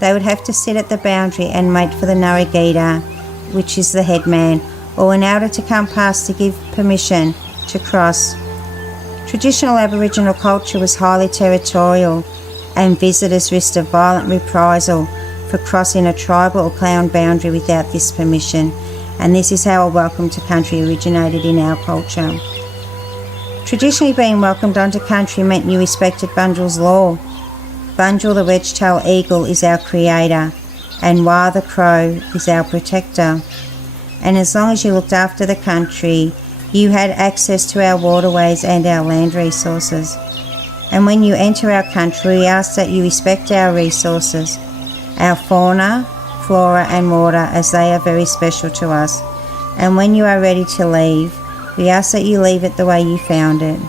They would have to sit at the boundary and wait for the Narragaeta, which is the headman, or an elder to come past to give permission to cross. Traditional Aboriginal culture was highly territorial, and visitors risked a violent reprisal for crossing a tribal or clan boundary without this permission, and this is how a welcome to country originated in our culture. Traditionally, being welcomed onto country meant you respected Bunjil's law. Bunjil, the wedge-tailed eagle, is our creator, and Wah the crow is our protector. And as long as you looked after the country, you had access to our waterways and our land resources. And when you enter our country, we ask that you respect our resources, our fauna, flora and water, as they are very special to us. And when you are ready to leave, we ask that you leave it the way you found it.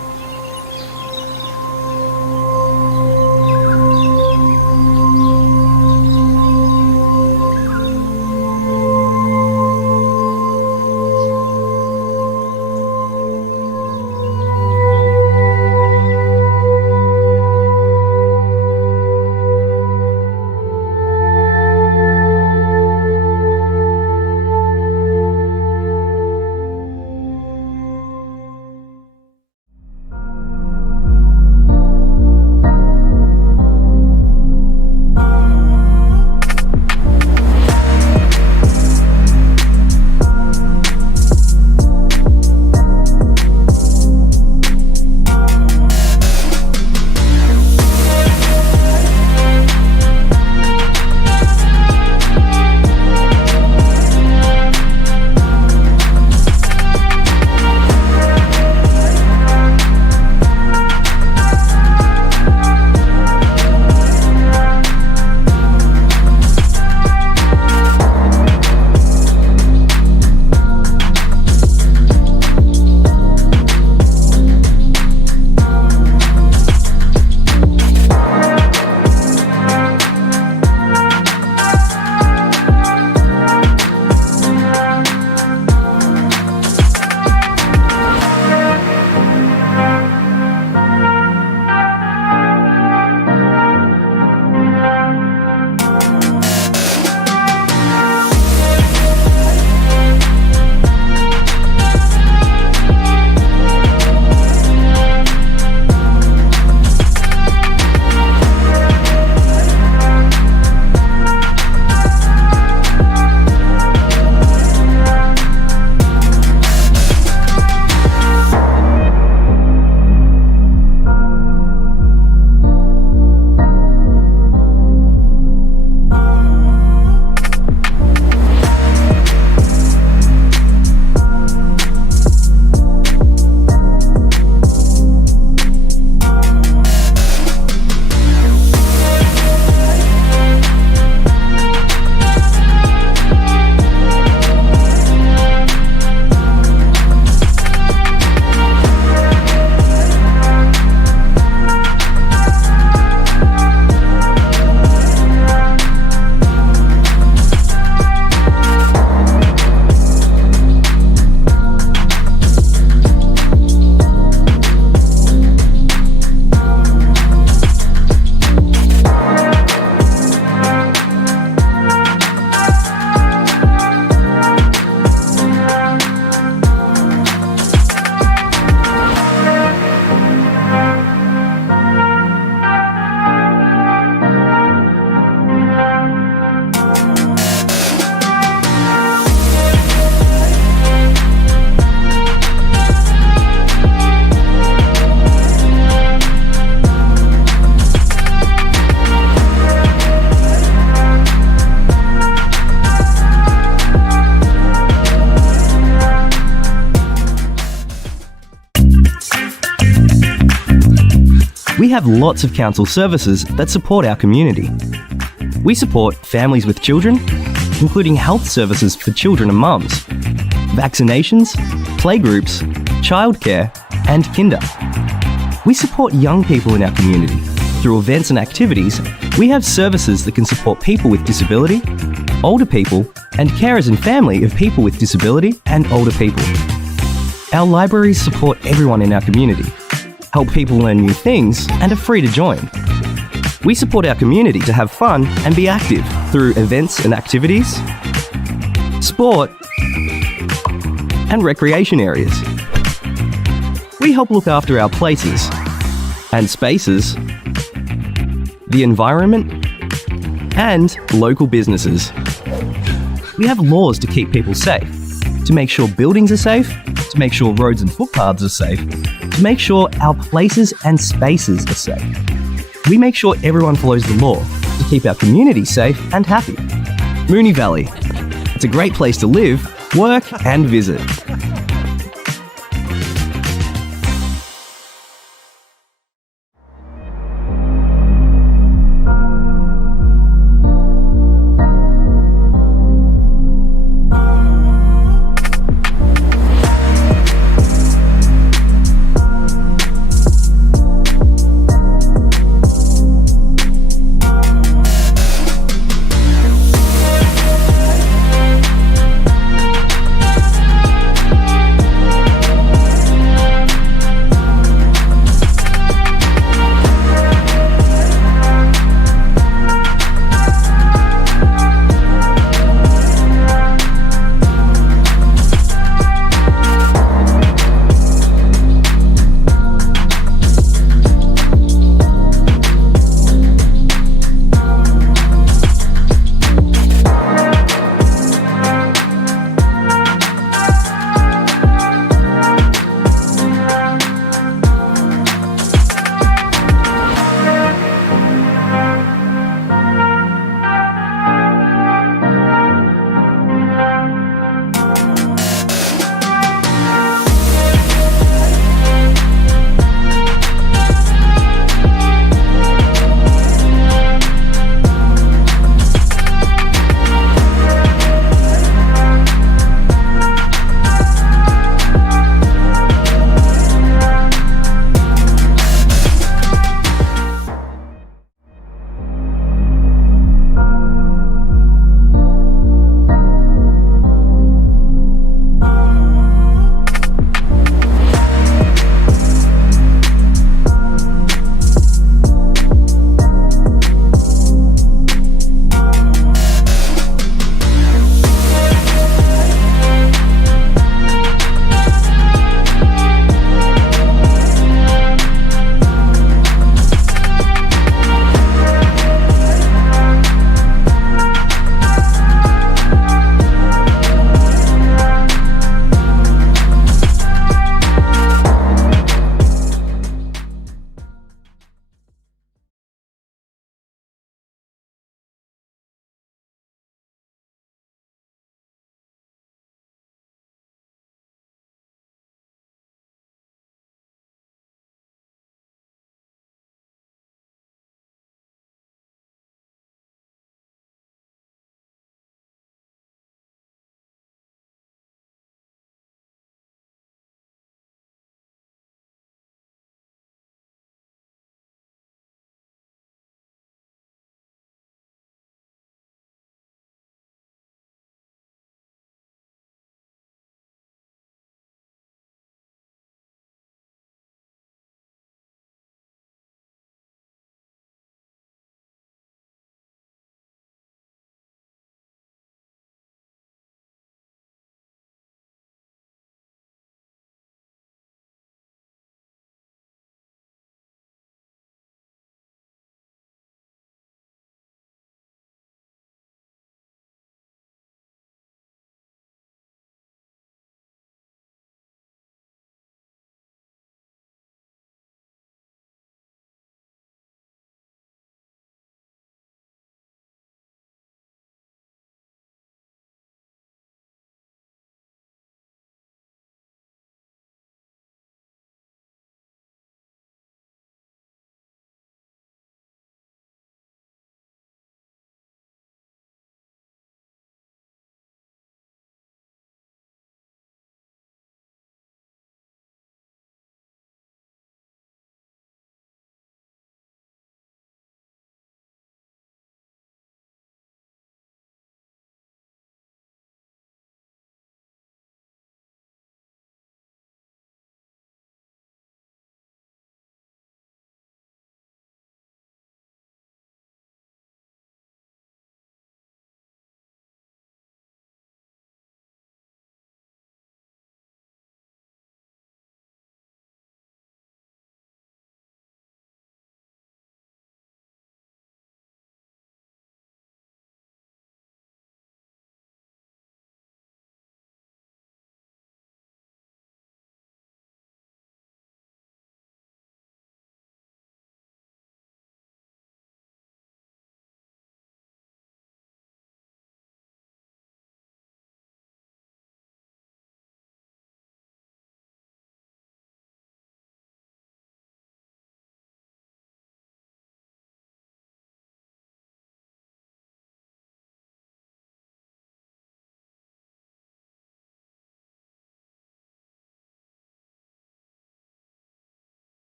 We have lots of council services that support our community. We support families with children, including health services for children and mums, vaccinations, playgroups, childcare, and kinder. We support young people in our community. Through events and activities, we have services that can support people with disability, older people, and carers and family of people with disability and older people. Our libraries support everyone in our community, help people learn new things, and are free to join. We support our community to have fun and be active through events and activities, sport, and recreation areas. We help look after our places and spaces, the environment, and local businesses. We have laws to keep people safe, to make sure buildings are safe, to make sure roads and footpaths are safe, to make sure our places and spaces are safe. We make sure everyone follows the law to keep our community safe and happy. Moonee Valley. It's a great place to live, work, and visit.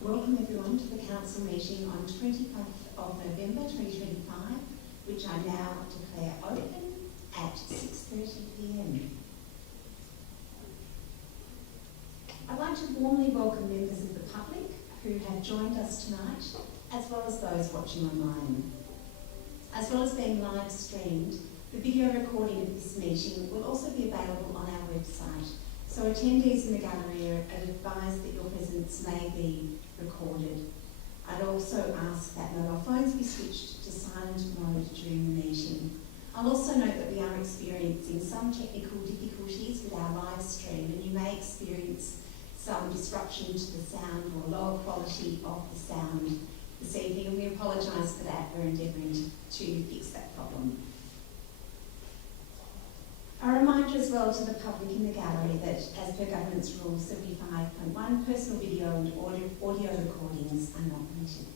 Welcome everyone to the council meeting on 25th of November 2025, which I now declare open at 6:30 p.m. I'd like to warmly welcome members of the public who have joined us tonight, as well as those watching online. As well as being live streamed, the video recording of this meeting will also be available on our website, so attendees in the gallery are advised that your presence may be recorded. I'd also ask that mobile phones be switched to silent mode during the meeting. I'll also note that we are experiencing some technical difficulties with our live stream, and you may experience some disruption to the sound or lower quality of the sound this evening, and we apologise for that. We're endeavouring to fix that problem. A reminder as well to the public in the gallery that, as per Governance Rule 75.1, personal video and audio recordings are not permitted.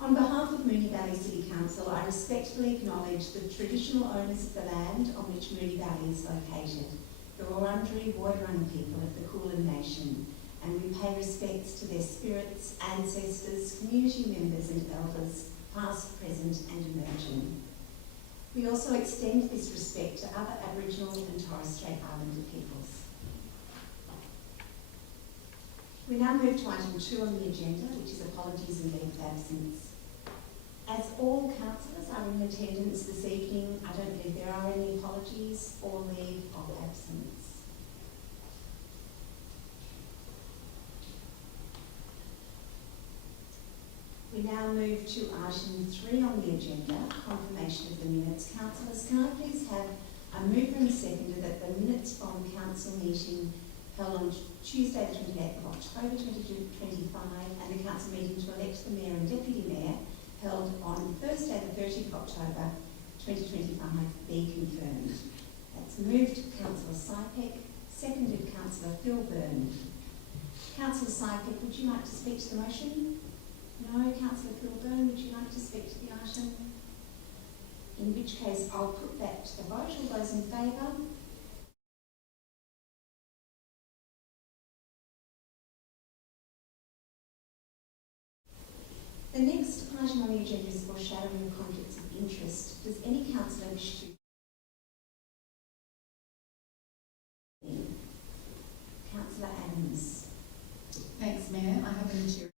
On behalf of Moonee Valley City Council, I respectfully acknowledge the traditional owners of the land on which Moonee Valley is located, the Wurundjeri Woiwurrung people of the Kulin Nation, and we pay respects to their spirits, ancestors, community members and elders, past, present and emerging. We also extend this respect to other Aboriginal and Torres Strait Islander peoples. We now move to item 2 on the agenda, which is apologies and leave of absence. As all councillors are in attendance this evening, I don't believe there are any apologies or leave of absence. We now move to item 3 on the agenda, confirmation of the minutes. Councillors, can I please have a mover and seconder that the minutes from council meeting held on Tuesday the 28th of October 2025 and the council meeting to elect the mayor and deputy mayor held on Thursday the 30th of October 2025 be confirmed. That's moved Councillor Sypek, seconded Councillor Phil Byrne. Councillor Sypek, would you like to speak to the motion? No. Councillor Phil Byrne, would you like to speak to the item? In which case I'll put that to the vote. All those in favour? The next item on the agenda is foreshadowing of conflicts of interest. Does any councillor wish to? Councillor Adams. Thanks, Mayor. I have a material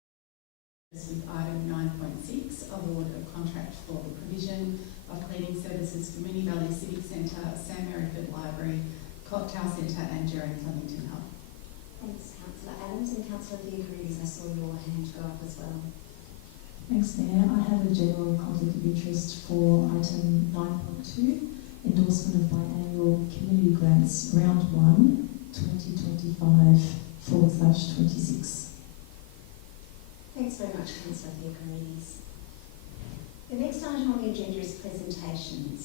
with item 9.6, award of contract for the provision of cleaning services for Moonee Valley Civic Centre, Sam Merrifield Library, Cocktail Centre and Jeremy Flemington Hub. Thanks, Councillor Adams. And Councillor Theocaridis, I saw your hand go up as well. Thanks, Mayor. I have a general conflict of interest for item 9.2, endorsement of biannual community grants, round 1, 2025/26. Thanks very much, Councillor Theocaridis. The next item on the agenda is presentations.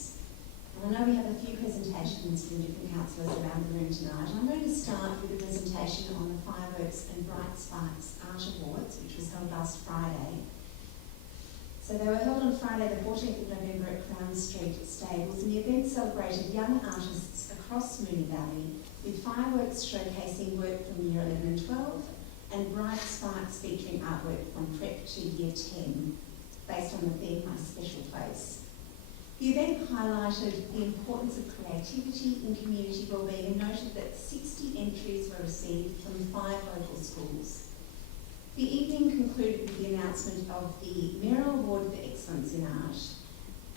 And I know we have a few presentations from different councillors around the room tonight. I'm going to start with a presentation on the Fireworks and Bright Sparks Art Awards, which was held last Friday. So they were held on Friday the 14th of November at Crown Street Stables, and the event celebrated young artists across Moonee Valley with fireworks showcasing work from year 11 and 12 and bright sparks featuring artwork from prep to year 10 based on the theme My Special Place. The event highlighted the importance of creativity in community wellbeing and noted that 60 entries were received from 5 local schools. The evening concluded with the announcement of the Mayoral Award for Excellence in Art,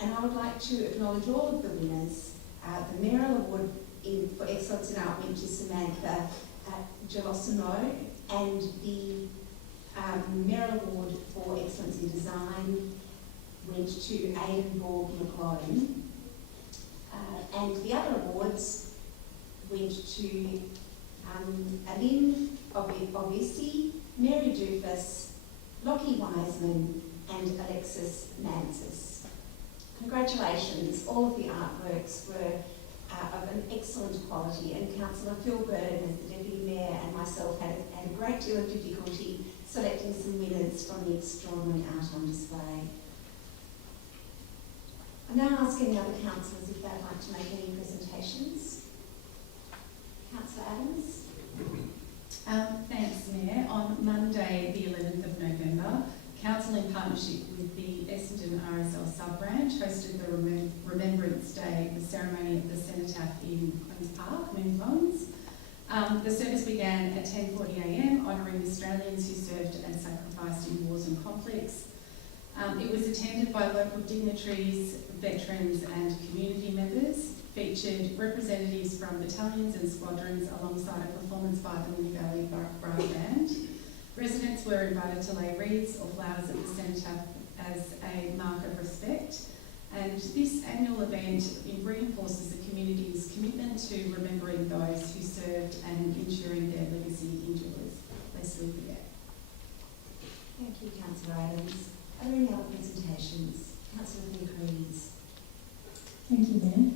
and I would like to acknowledge all of the winners. The Mayoral Award for Excellence in Art went to Samantha Gelosimo, and the Mayoral Award for Excellence in Design went to Aidan Borg McLaurin, and the other awards went to Aline Obisi, Mary Dufus, Lockie Wiseman and Alexis Mansis. Congratulations, all of the artworks were of an excellent quality, and Councillor Phil Byrne, as the Deputy Mayor, and myself had a great deal of difficulty selecting some winners from the extraordinary art on display. I now ask any other councillors if they'd like to make any presentations. Councillor Adams? Thanks, Mayor. On Monday, the 11th of November, Council in partnership with the Essendon RSL sub-branch hosted the Remembrance Day, the ceremony at the Cenotaph in Queen's Park, Moon Ponds. The service began at 10:40am, honouring Australians who served and sacrificed in wars and conflicts. It was attended by local dignitaries, veterans and community members, featured representatives from battalions and squadrons alongside a performance by the Moonee Valley Brass Band. Residents were invited to lay wreaths or flowers at the Cenotaph as a mark of respect, and this annual event reinforces the community's commitment to remembering those who served and ensuring their legacy endures, lest we forget. Thank you, Councillor Adams. Are there any other presentations? Councillor Theocharides? Thank you, Mayor.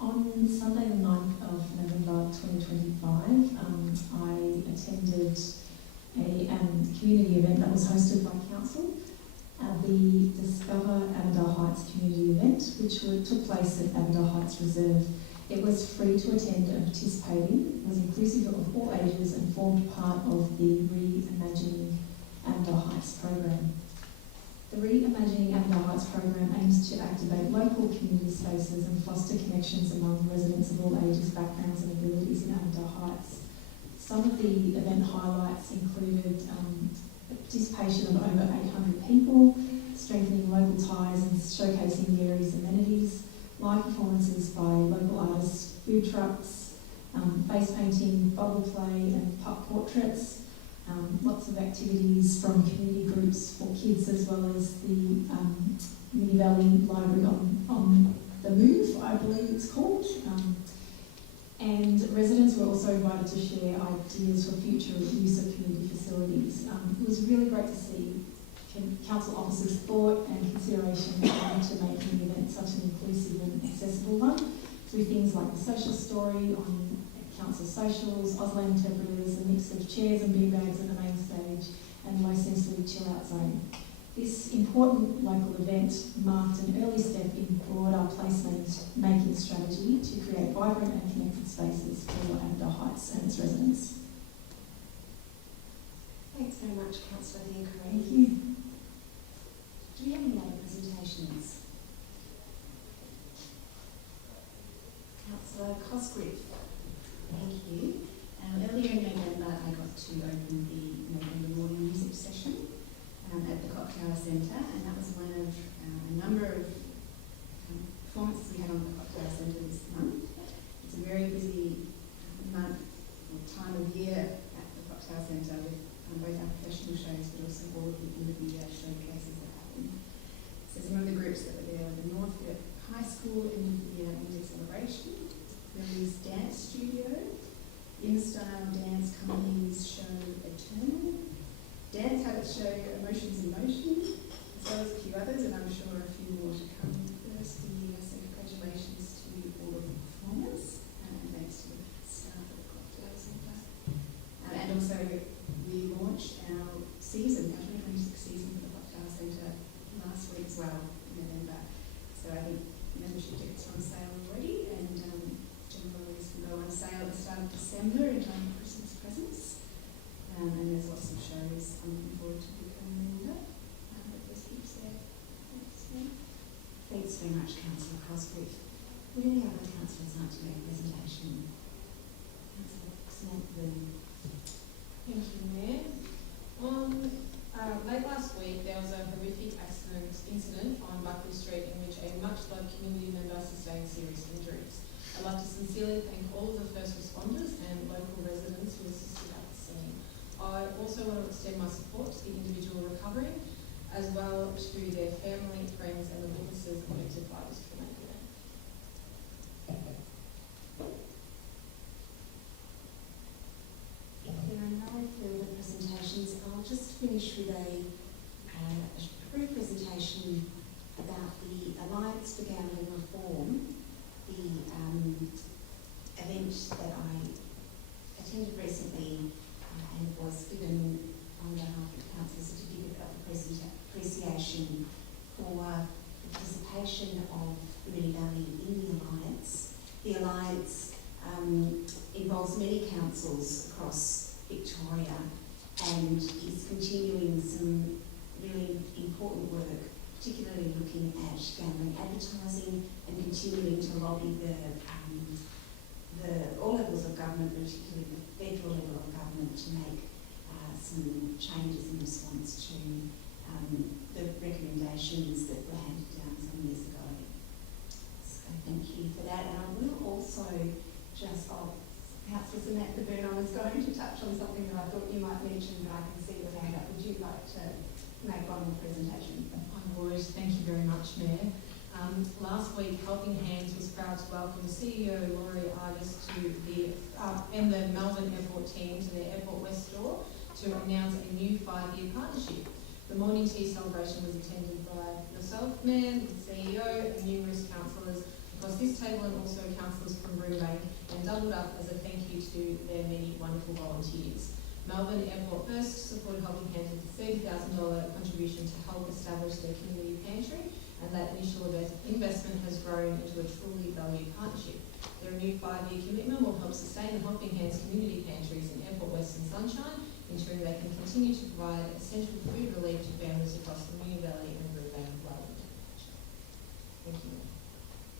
On Sunday the 9th of November 2025, I attended a community event that was hosted by Council, the Discover Avondale Heights community event, which took place at Avondale Heights Reserve. It was free to attend and participate in, was inclusive of all ages and formed part of the Reimagining Avondale Heights program. The Reimagining Avondale Heights program aims to activate local community spaces and foster connections among residents of all ages, backgrounds and abilities in Avondale Heights. Some of the event highlights included participation of over 800 people, strengthening local ties and showcasing the area's amenities, live performances by local artists, food trucks, face painting, bubble play and pup portraits, lots of activities from community groups for kids, as well as the Moonee Valley Library on the Move, I believe it's called. And residents were also invited to share ideas for future use of community facilities. It was really great to see council officers' thought and consideration into making the event such an inclusive and accessible one, through things like the social story on council socials, Auslan interpreters, a mix of chairs and beanbags at the main stage, and low sensory chill-out zone. This important local event marked an early step in broader placement-making strategy to create vibrant and connected spaces for Avondale Heights and its residents. Thanks very much, Councillor Theocharides. Thank you. Do we have any other presentations? Councillor Cosgrove. Thank you. Earlier in November, I got to open the November morning music session at the Clock Tower Centre, and that was one of a number of performances we had on the Clock Tower Centre this month. It's a very busy month or time of year at the Clock Tower Centre with both our professional shows but also all of the end-of-the-year showcases that happen. So some of the groups that were there were the Northfield High School end-of-the-year music celebration, Lily's Dance Studio, InStyle Dance Company's show Eternal, Dance Habits show Emotions in Motion, as well as a few others, and I'm sure a few more to come for the rest of the year. So congratulations to all of the performers, and thanks to the staff at the Clock Tower Centre. And also we launched our season, our 2026 season for the Clock Tower Centre last week as well, in November. So I think membership tickets are on sale already, and general areas can go on sale at the start of December in time for Christmas presents. And there's lots of shows I'm looking forward to becoming a member. But there's heaps there. Thanks very much, Councillor Cosgrove. Would any other councillors like to make a presentation? Councillor Samantha. Thank you, Mayor. Late last week, there was a horrific incident on Buckley Street in which a much-loved community member sustained serious injuries. I'd like to sincerely thank all of the first responders and local residents who assisted at the scene. I also want to extend my support to the individual recovering, as well to their family, friends and the witnesses affected by this traumatic event. If there are no further presentations, I'll just finish with a brief presentation about the Alliance for Gambling Reform, the event that I attended recently and was given on behalf of the Council a certificate of appreciation for the participation Alliance involves many councils across Victoria and is continuing some really important work, particularly looking at gambling advertising and continuing to lobby the all levels of government, particularly the federal level of government, to make some changes in response to the recommendations that were handed down some years ago. So thank you for that. And I will also just, Councillor Samantha Byrne, I was going to touch on something that I thought you might mention, but I can see your hand up. Would you like to make one more presentation? I would. Thank you very much, Mayor. Last week, Helping Hands was proud to welcome CEO Laurie Argus to and the Melbourne Airport team to their Airport West store to announce a new 5-year partnership. The morning tea celebration was attended by yourself, Mayor, the CEO, and numerous councillors across this table, and also councillors from Broombank, and doubled up as a thank you to their many wonderful volunteers. Melbourne Airport First supported Helping Hands with a $30,000 contribution to help establish their community pantry, and that initial investment has grown into a truly valued partnership. Their new 5-year commitment will help sustain the Helping Hands community pantries in Airport West and Sunshine, ensuring they can continue to provide essential food relief to families across the Moonee Valley and Broombank Island. Thank you.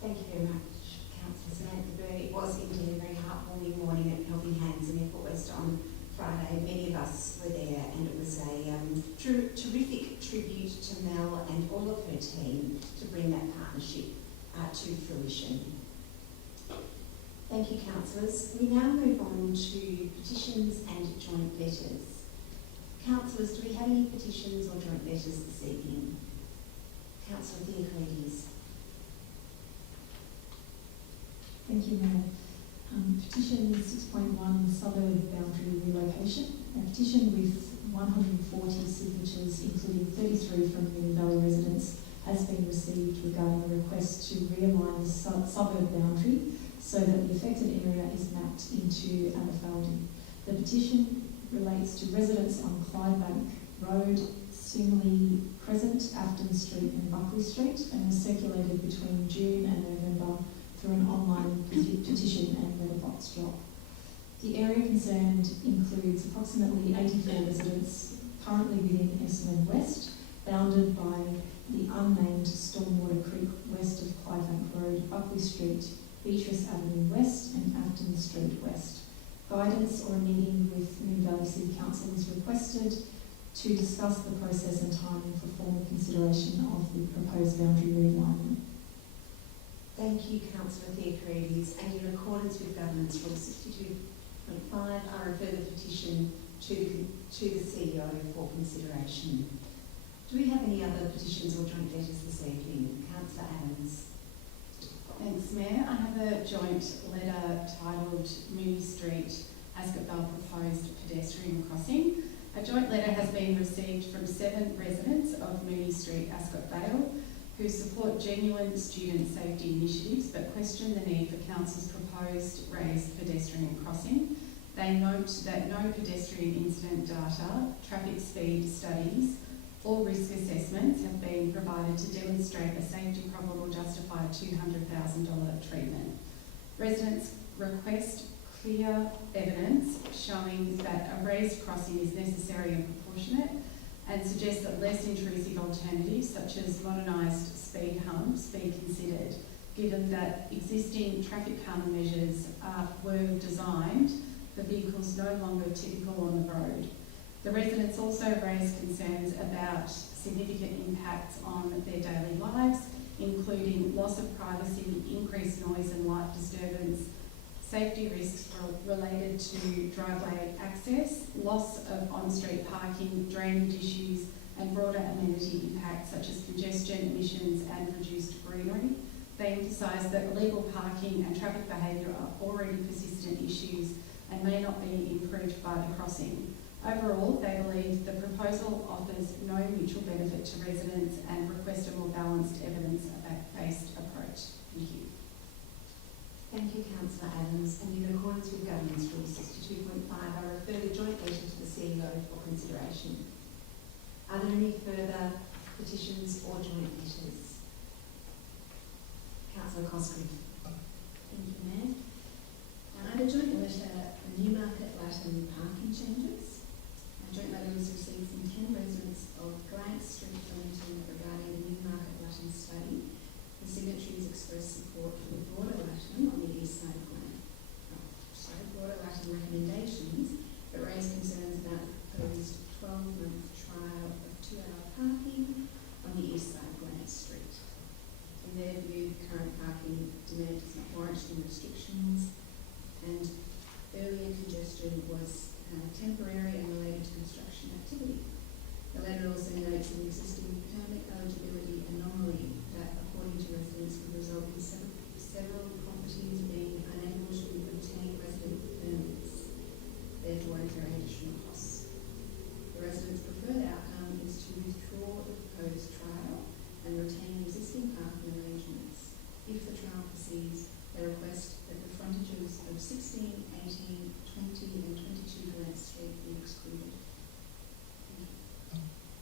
Thank you very much, Councillor Samantha Byrne. It was indeed a very heartwarming morning at Helping Hands in Airport West on Friday. Many of us were there, and it was a terrific tribute to Mel and all of her team to bring that partnership to fruition. Thank you, councillors. We now move on to petitions and joint letters. Councillors, do we have any petitions or joint letters this evening? Councillor Theocharides. Thank you, Mayor. Petition 6.1, suburb boundary relocation. A petition with 140 signatures, including 33 from Moonee Valley residents, has been received regarding a request to realign the suburb boundary so that the affected area is mapped into Aberfeldy. The petition relates to residents on Clydebank Road, Swingley Crescent, Afton Street and Buckley Street, and was circulated between June and November through an online petition and letterbox drop. The area concerned includes approximately 84 residents currently within Essendon West, bounded by the unnamed Stormwater Creek west of Clydebank Road, Buckley Street, Beatrice Avenue West and Afton Street West. Guidance or a meeting with Moonee Valley City Council is requested to discuss the process and timing for formal consideration of the proposed boundary realignment. Thank you, Councillor Theocharides. And in accordance with Governance Rule 62.5, I refer the petition to the CEO for consideration. Do we have any other petitions or joint letters this evening? Councillor Adams. Thanks, Mayor. I have a joint letter titled Moonee Street Ascot Vale Proposed Pedestrian Crossing. A joint letter has been received from 7 residents of Moonee Street Ascot Vale who support genuine student safety initiatives but question the need for Council's proposed raised pedestrian crossing. They note that no pedestrian incident data, traffic speed studies or risk assessments have been provided to demonstrate a safety problem or justify a $200,000 treatment. Residents request clear evidence showing that a raised crossing is necessary and proportionate, and suggest that less intrusive alternatives such as modernised speed humps be considered, given that existing traffic calm measures were designed for vehicles no longer typical on the road. The residents also raised concerns about significant impacts on their daily lives, including loss of privacy, increased noise and light disturbance, safety risks related to driveway access, loss of on-street parking, drainage issues, and broader amenity impacts such as congestion, emissions, and reduced greenery. They emphasise that illegal parking and traffic behaviour are already persistent issues and may not be improved by the crossing. Overall, they believe the proposal offers no mutual benefit to residents and request a more balanced, evidence-based approach. Thank you. Thank you, Councillor Adams. And in accordance with Governance Rule 62.5, I refer the joint letter to the CEO for consideration. Are there any further petitions or joint letters? Councillor Cosgrove. Thank you, Mayor. Latin parking changes. A joint letter was received from 10 residents of Glank Street, Flemington, regarding the Newmarket Latin study. The signatories expressed support for the broader Latin on the east side of Glank. Broader Latin recommendations, but raised concerns about the proposed 12-month trial of 2-hour parking on the east side of Glank Street. In their view, the current parking demand does not warrant any restrictions, and earlier congestion was temporary and related to construction activity. The letter also notes an existing permit eligibility anomaly that, according to residents, would result in several properties being unable to obtain resident permits, therefore incurring additional costs. The residents' preferred outcome is to withdraw the proposed trial and retain existing parking arrangements. If the trial proceeds, they request that the frontages of 16, 18, 20 and 22 Glank Street be excluded.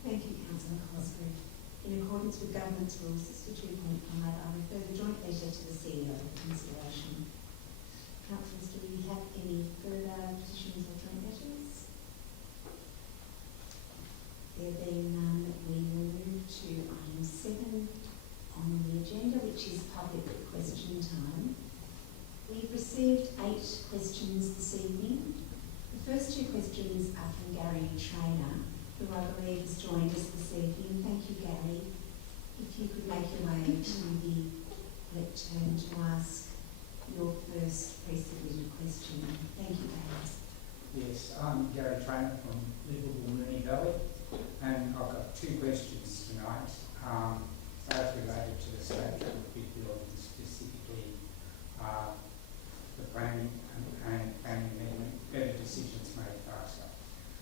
Thank you, Councillor Cosgrove. In accordance with Government's Rule 62.5, I refer the joint letter to the CEO for consideration. Councillors, do we have any further petitions or joint letters? There being none, we will move to item 7 on the agenda, which is public question time. We've received 8 questions this evening. The first 2 questions are from Gary Traynor, who I believe has joined us this evening. Thank you, Gary. If you could make your way to the lectern to ask your first pre-submitted question. Thank you, Gary. Yes, I'm Gary Traynor from Liverpool Moonee Valley, and I've got 2 questions tonight, both related to the state government big building, specifically the planning and planning amendment, better decisions made faster.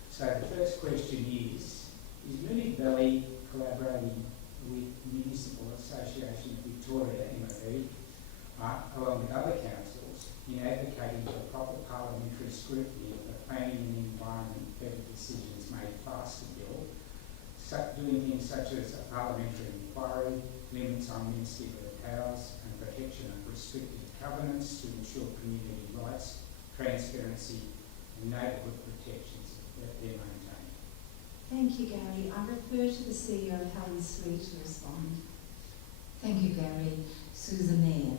So the first question is Moonee Valley collaborating with Municipal Association of Victoria, MOV, along with other councils, in advocating for proper parliamentary scrutiny of the planning and environment better decisions made faster bill, doing things such as a parliamentary inquiry, limits on ministerial powers and protection of restricted covenants to ensure community rights, transparency and neighbourhood protections that they're maintaining. Thank you, Gary. I refer to the CEO, Helen Sweet, to respond. Thank you, Gary. Susan Mayer.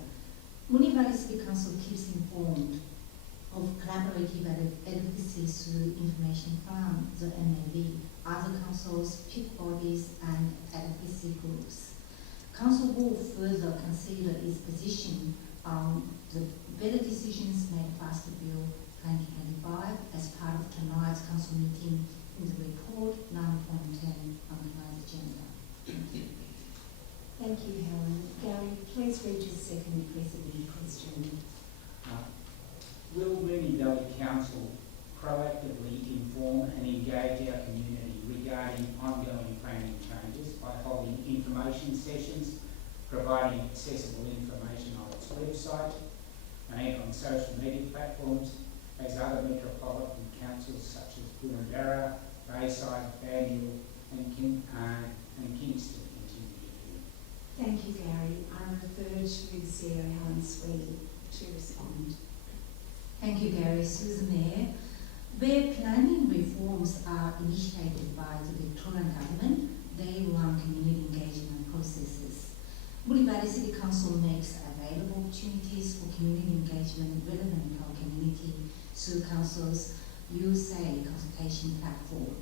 Moonee Valley City Council keeps informed of collaborative advocacy through information from the MAV, other councils, peak bodies and advocacy groups. Council will further consider its position on the Better Decisions Made Faster Bill 2025 as part of tonight's council meeting in the report 9.10 on tonight's agenda. Thank you. Thank you, Helen. Gary, please read your second pre-submitted question. Will Moonee Valley Council proactively inform and engage our community regarding ongoing planning changes by holding information sessions, providing accessible information on its website and on social media platforms, as other metropolitan councils such as Boorandarra, Bayside, Banyule and Kingston continue to do? Thank you, Gary. I refer to the CEO, Helen Sweet, to respond. Thank you, Gary. Susan Mayer. Where planning reforms are initiated by the Victorian Government, they run community engagement processes. Moonee Valley City Council makes available opportunities for community engagement relevant to our community through Council's USA consultation platform.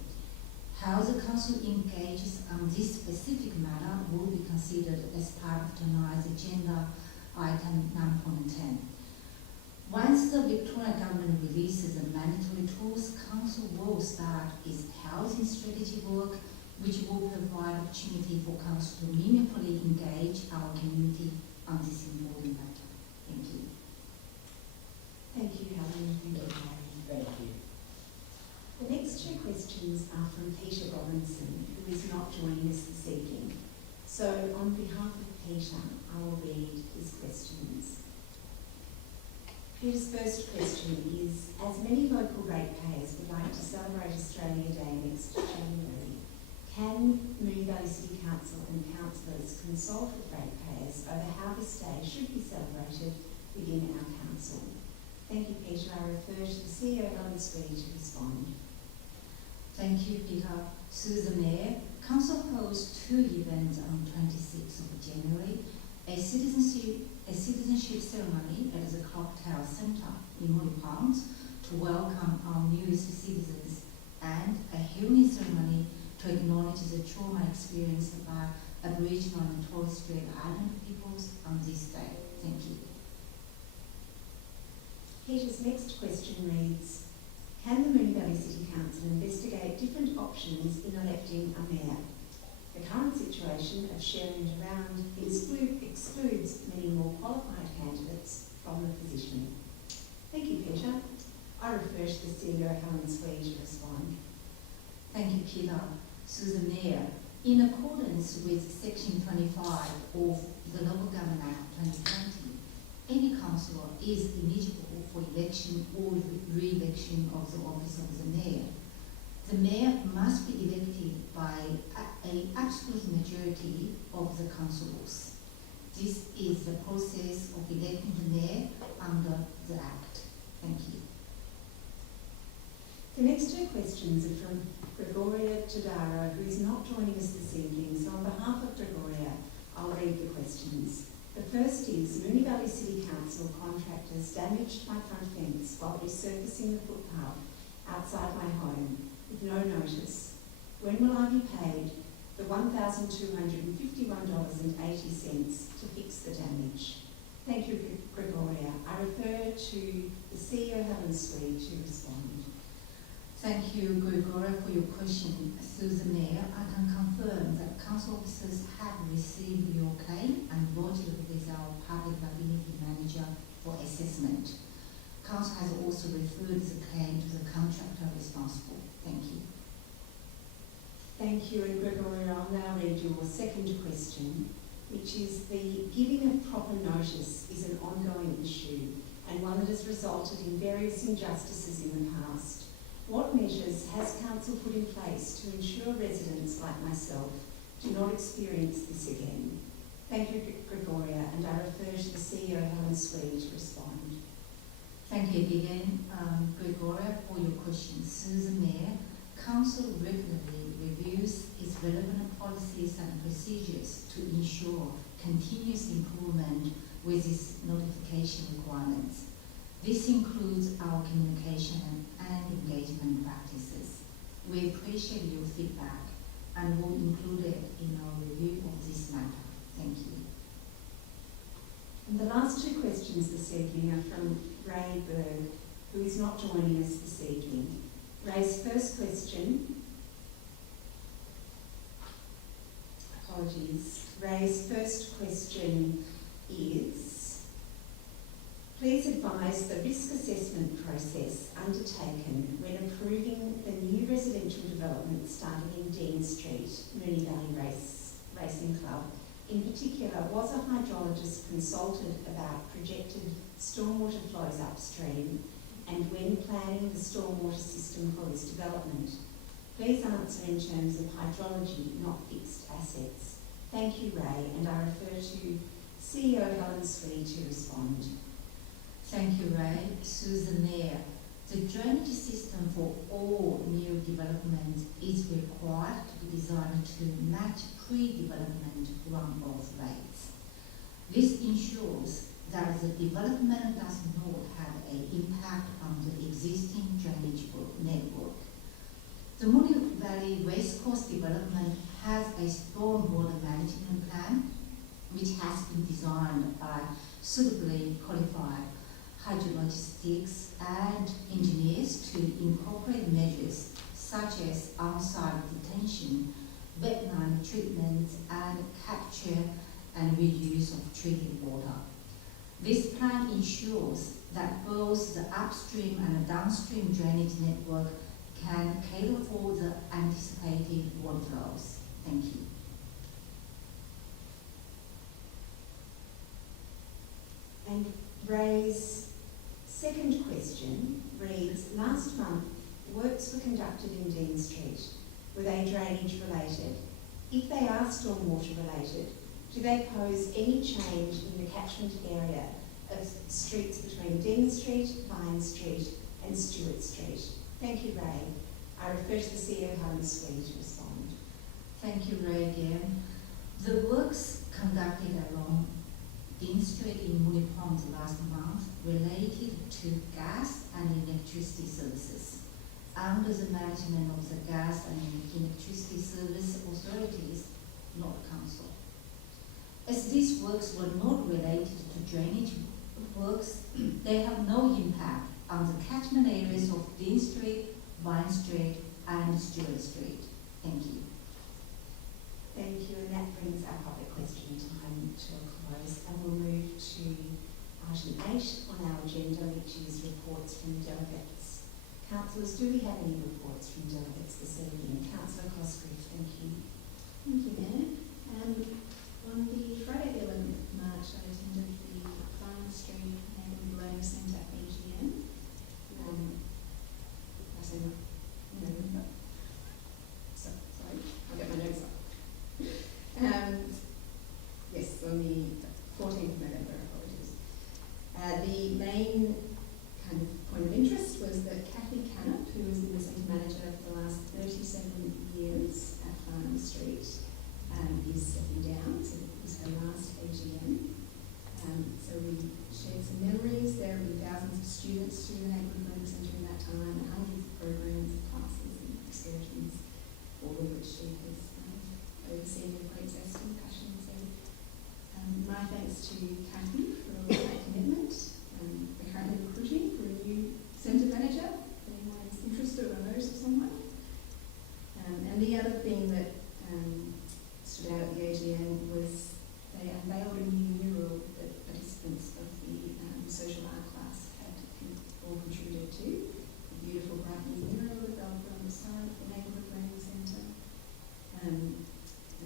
How the Council engages on this specific matter will be considered as part of tonight's agenda item 9.10. Once the Victoria Government releases the mandatory tools, Council will start its housing strategy work, which will provide opportunity for Council to meaningfully engage our community on this important matter. Thank you. Thank you, Helen. Thank you, Gary. Thank you. The next 2 questions are from Peter Robinson, who is not joining us this evening. So, on behalf of Peter, I will read his questions. Peter's first question is, as many local ratepayers would like to celebrate Australia Day next January, can Moonee Valley City Council and councillors consult with ratepayers over how this day should be celebrated within our council? Thank you, Peter. I refer to the CEO, Helen Sweet, to respond. Thank you, Peter. Through the Mayor, Council holds two events on 26th of January, a citizenship ceremony at the Cocktail Centre in Moray Ponds to welcome our newest citizens, and a hearing ceremony to acknowledge the trauma experienced by Aboriginal and Torres Strait Islander peoples on this day. Thank you. Peter's next question reads, can the Moonee Valley City Council investigate different options in electing a mayor? The current situation of sharing it around excludes many more qualified candidates from the position. Thank you, Peter. I refer to the CEO, Helen Sweet, to respond. Thank you, Peter. Through the Mayor, in accordance with Section 25 of the Local Government Act 2020, any councillor is eligible for election or re-election of the office of the Mayor. The Mayor must be elected by an absolute majority of the councillors. This is the process of electing the Mayor under the Act. Thank you. The next two questions are from Gregoria Tadaro, who is not joining us this evening, so on behalf of Gregoria, I'll read the questions. The first is, Moonee Valley City Council contractors damaged my front fence while resurfacing the footpath outside my home with no notice. When will I be paid the $1,251.80 to fix the damage? Thank you, Gregoria. I refer to the CEO, Helen Sweet, to respond. Thank you, Gregoria, for your question. Through the Mayor, I can confirm that council officers have received your claim and lodged it with our public liability manager for assessment. Council has also referred the claim to the contractor responsible. Thank you. Thank you, and Gregoria, I'll now read your second question, which is the giving of proper notice is an ongoing issue and one that has resulted in various injustices in the past. What measures has Council put in place to ensure residents like myself do not experience this again? Thank you, Gregoria, and I refer to the CEO, Helen Sweet, to respond. Thank you again, Gregoria, for your questions. Through the Mayor, Council regularly reviews its relevant policies and procedures to ensure continuous improvement with its notification requirements. This includes our communication and engagement practices. We appreciate your feedback and will include it in our review of this matter. Thank you. And the last two questions this evening are from Ray Berg, who is not joining us this evening. Ray's first question, Ray's first question is, please advise the risk assessment process undertaken when approving the new residential development starting in Dean Street, Moonee Valley Racing Club. In particular, was a hydrologist consulted about projected stormwater flows upstream and when planning the stormwater system for this development? Please answer in terms of hydrology, not fixed assets. Thank you, Ray, and I refer to CEO Helen Sweet to respond. Thank you, Ray. Through the Mayor, the drainage system for all new developments is required to be designed to match pre-development runoff rates. This ensures that the development does not have an impact on the existing drainage network. The Moonee Valley Racecourse development has a stormwater management plan which has been designed by suitably qualified hydrologists and engineers to incorporate measures such as on-site detention, wetland treatment, and capture and reuse of treated water. This plan ensures that both the upstream and the downstream drainage network can cater for the anticipated water flows. Thank you. And Ray's second question reads, last month works were conducted in Dean Street. Were they drainage related? If they are stormwater related, do they pose any change in the catchment area of streets between between Dean Street, Vine Street and Stewart Street. Thank you, Ray. I refer to the CEO Helen Sweet to respond. Thank you, Ray, again. The works conducted along Dean Street in Moonee Ponds last month related to gas and electricity services under the management of the Gas and Electricity Service Authorities, not Council. As these works were not related to drainage works, they have no impact on the catchment areas of Dean Street, Vine Street and Stewart Street. Thank you. Thank you, and that brings our public question time to a close, and we'll move to item 8 on our agenda, which is reports from delegates. Councillors, do we have any reports from delegates this evening? Councillor Cosgrove, thank you. Thank you, Mayor. On the Friday the 11th of March, I attended the Vine Street Neighbourhood Learning Centre AGM. I say November. Sorry, I'll get my notes up. Yes, on the 14th of November, apologies. The main kind of point of interest was that Kathy Canup, who was the centre manager for the last 37 years at Farnham Street, is stepping down, so it was her last AGM. So we shared some memories. There have been thousands of students to the Neighbourhood Learning Centre in that time, and hundreds of programs, classes and excursions, all of which she has overseen with great zest and passion. So my thanks to Kathy for all that commitment. We're currently recruiting for a new centre manager, if anyone is interested or knows of someone. And the other thing that stood out at the AGM was they unveiled a new mural that participants of the social art class had all contributed to. A beautiful bright new mural that they'll put on the side of the Neighbourhood Learning Centre. And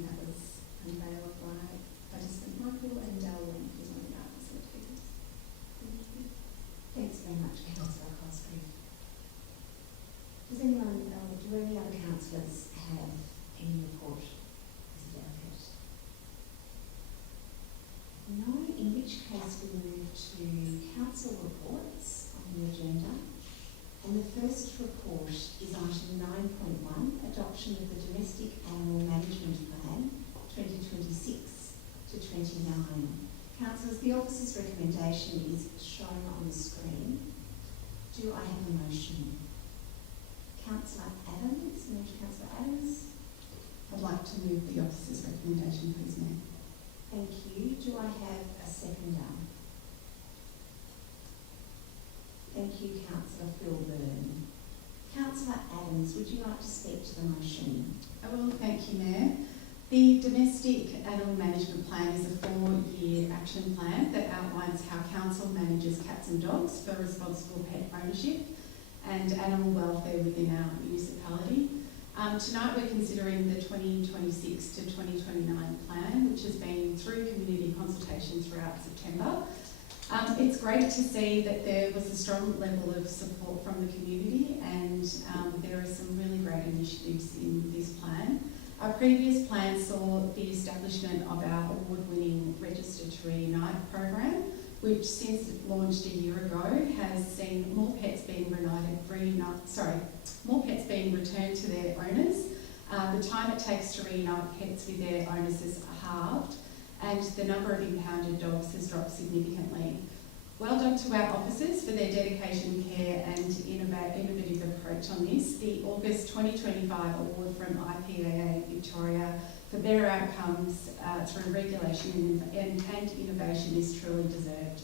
that was unveiled by participant Michael and Darwin, who's one of the art facilitators. Thank you. Thanks very much, Councillor Cosgrove. Does anyone, do any other councillors have any report as a delegate? No, in which case we move to council reports on the agenda. And the first report is item 9.1, adoption of the Domestic Animal Management Plan 2026 to 29. Councillors, the officer's recommendation is shown on the screen. Do I have a motion? Councillor Adams, move to Councillor Adams. I'd like to move the officer's recommendation, please, Mayor. Thank you. Do I have a seconder? Thank you, Councillor Phil Byrne. Councillor Adams, would you like to speak to the motion? I will, thank you, Mayor. The Domestic Animal Management Plan is a 4-year action plan that outlines how Council manages cats and dogs for responsible pet ownership and animal welfare within our municipality. Tonight we're considering the 2026 to 2029 plan, which has been through community consultation throughout September. It's great to see that there was a strong level of support from the community, and there are some really great initiatives in this plan. Our previous plan saw the establishment of our award-winning Register to Reunite program, which since it launched a year ago has seen more pets being returned to their owners. The time it takes to reunite pets with their owners has halved, and the number of impounded dogs has dropped significantly. Well done to our officers for their dedication, care and innovative approach on this. The August 2025 award from IPAA Victoria for better outcomes through regulation and innovation is truly deserved.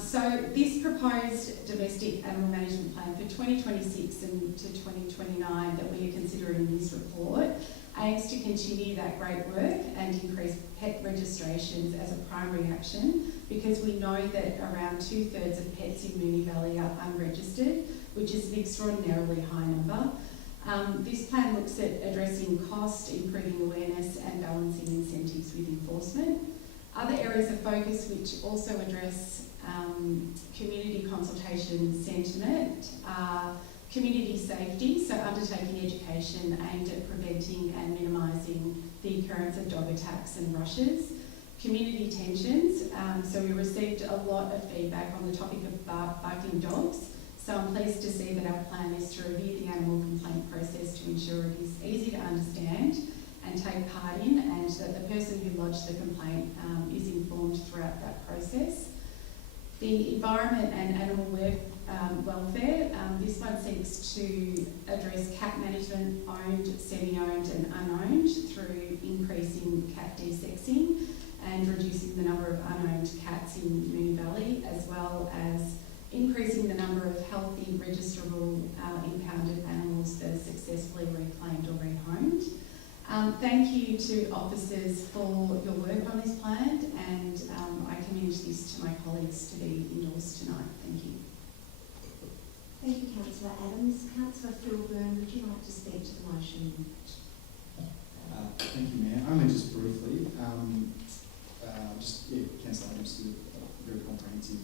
So this proposed domestic animal management plan for 2026 and to 2029 that we are considering in this report aims to continue that great work and increase pet registrations as a primary action, because we know that around 2/3 of pets in Moonee Valley are unregistered, which is an extraordinarily high number. This plan looks at addressing cost, improving awareness and balancing incentives with enforcement. Other areas of focus which also address community consultation sentiment are community safety, so undertaking education aimed at preventing and minimising the occurrence of dog attacks and rushes, Community tensions. So we received a lot of feedback on the topic of barking dogs. So I'm pleased to see that our plan is to review the animal complaint process to ensure it is easy to understand and take part in, and that the person who lodged the complaint is informed throughout that process. The environment and animal welfare, this one seeks to address cat management, owned, semi-owned and unowned, through increasing cat desexing and reducing the number of unowned cats in Moonee Valley, as well as increasing the number of healthy, registerable impounded animals that are successfully reclaimed or rehomed. Thank you to officers for your work on this plan, and I commend this to my colleagues to be endorsed tonight. Thank you. Thank you, Councillor Adams. Councillor Phil Byrne, would you like to speak to the motion? Thank you, Mayor. Only just briefly, Councillor Adams did a very comprehensive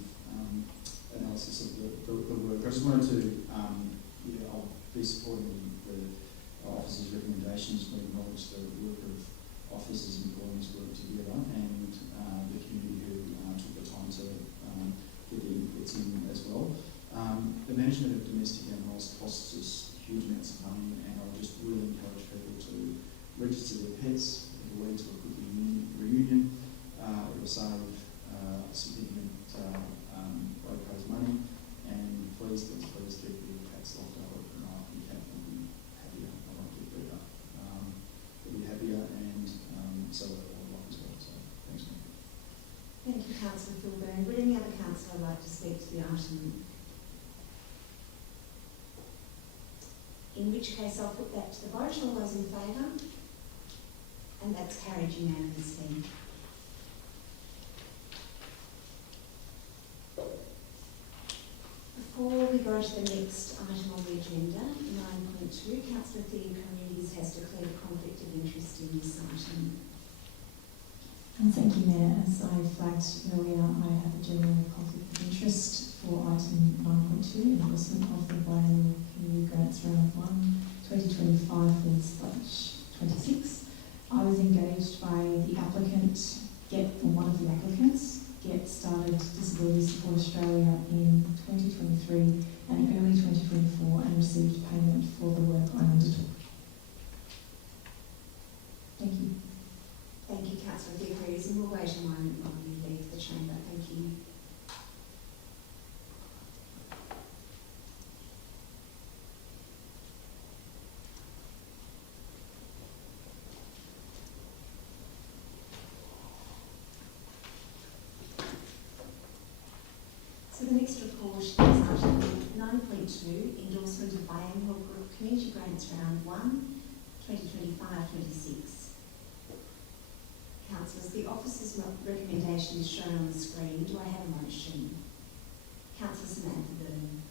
analysis of the work. I just wanted to, I'll be supporting the officers' recommendations. We acknowledge the work of officers and employees work together, and the community who took the time to get the inputs in as well. The management of domestic animals costs us huge amounts of money, and I would just really encourage people to register their pets. It will lead to a quick reunion. It will save significant road money, and please keep your cats locked up at night. Your cat will be happier. I won't get better. They'll be happier, and so will the wildlife as well. So thanks, mate. Thank you, Councillor Phil Byrne. Would any other councillor like to speak to the item? In which case I'll put that to the vote. All those in favour? And that's carried unanimously. Before we go to the next item on the agenda, 9.2, Councillor Thea Communities has declared a conflict of interest in this item. And thank you, Mayor. As I flagged earlier, I have a general conflict of interest for item 9.2, endorsement of the biannual community grants round 1, 2025/26. I was engaged by the applicant, one of the applicants, Get Started Disability Support Australia in 2023 and early 2024, and received payment for the work I undertook. Thank you. Thank you, Councillor Theophilus, and we'll wait a moment while you leave the chamber. Thank you. So the next report is item 9.2, endorsement of biannual community grants round 1, 2025/26. Councillors, the officer's recommendation is shown on the screen. Do I have a motion? Councillor Samantha Byrne.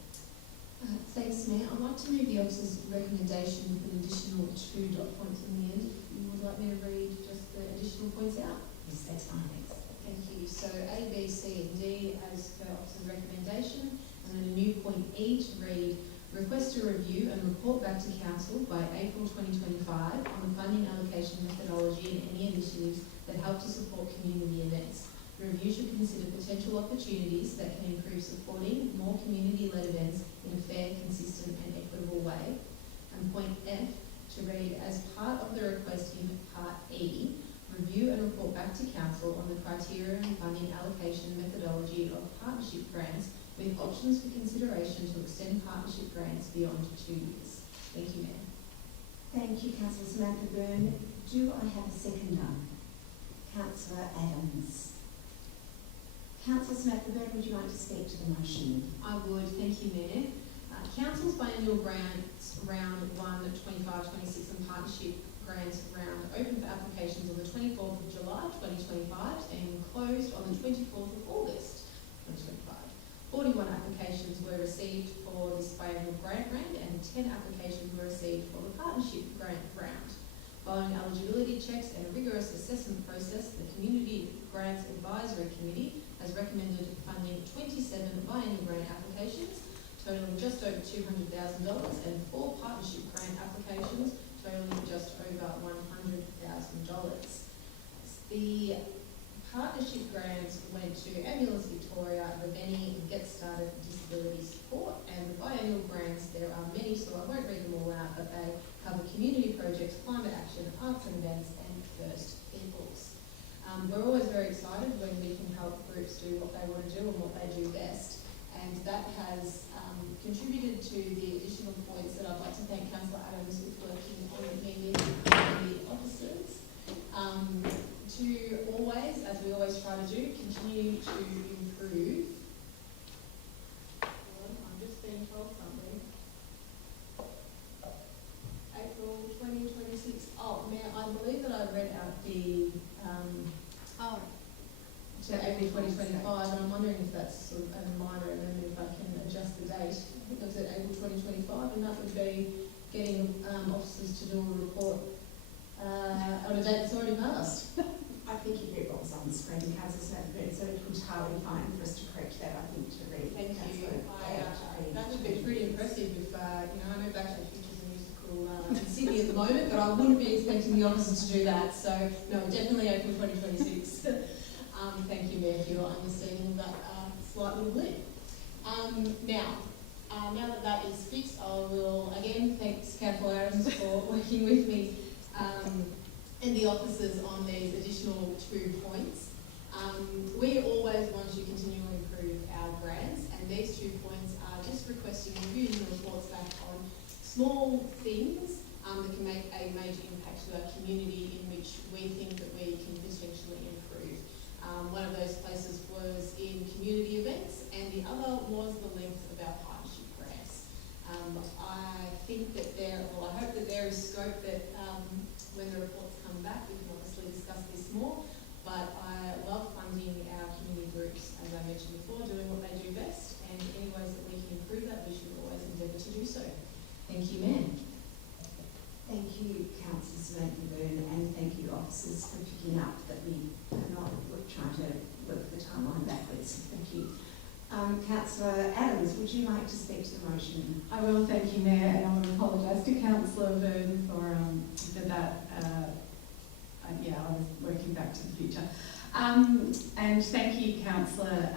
Thanks, Mayor. I'd like to move the officer's recommendation with an additional 2 dot points in the end. If you would like me to read just the additional points out? Yes, that's fine, thanks. Thank you. So A, B, C and D as per officer's recommendation, and then a new point E to read, request to review and report back to Council by April 2025 on the funding allocation methodology and any initiatives that help to support community events. The review should consider potential opportunities that can improve supporting more community-led events in a fair, consistent and equitable way. And point F to read, as part of the request in Part E, review and report back to Council on the criteria and funding allocation methodology of partnership grants with options for consideration to extend partnership grants beyond 2 years. Thank you, Mayor. Thank you, Councillor Samantha Byrne. Do I have a seconder? Councillor Adams. Councillor Samantha Byrne, would you like to speak to the motion? I would, thank you, Mayor. Council's biannual grants round 1, 25/26 and partnership grants round open for applications on the 24th of July 2025 and closed on the 24th of August 2025. 41 applications were received for this biannual grant round and 10 applications were received for the partnership grant round. Following eligibility checks and a rigorous assessment process, the Community Grants Advisory Committee has recommended funding 27 biannual grant applications totaling just over $200,000 and 4 partnership grant applications totaling just over $100,000. The partnership grants went to Ambulance Victoria, Ravenny, and Get Started Disability Support, and the biannual grants, there are many, so I won't read them all out, but they cover community projects, climate action, arts and events, and First Peoples. We're always very excited when we can help groups do what they want to do and what they do best, and that has contributed to the additional points that I'd like to thank Councillor Adams with working on me with the officers. To always, as we always try to do, continue to improve. I'm just being told something. April 2026. Oh, Mayor, I believe that I read out the to April 2025, and I'm wondering if that's sort of a minor amendment, if I can adjust the date. I think it was at April 2025, and that would be getting officers to do a report on a date that's already passed. I think you read what was on the screen, Councillor Smith, so it would entirely fine for us to correct that, I think, to read. Thank you. That would be pretty impressive if, I know Back to the Future is a musical in Sydney at the moment, but I wouldn't be expecting the officers to do that, so no, definitely April 2026. Thank you, Mayor, for your understanding of that slight little blip. Now that that is fixed, I will again thank Councillor Adams for working with me and the officers on these additional 2 points. We always want to continue to improve our grants, and these 2 points are just requesting reviews and reports back on small things that can make a major impact to our community in which we think that we can potentially improve. One of those places was in community events, and the other was the length of our partnership grants. I think that I hope that there is scope that when the reports come back, we can obviously discuss this more, but I love funding our community groups, as I mentioned before, doing what they do best, and any ways that we can improve that, we should always endeavour to do so. Thank you, Mayor. Thank you, Councillor Samantha-Boone, and thank you, officers, for picking up that we are not trying to work the timeline backwards. Thank you. Councillor Adams, would you like to speak to the motion? I will, thank you, Mayor, and I want to apologise to Councillor Boone for that. I was working Back to the Future. And thank you, Councillor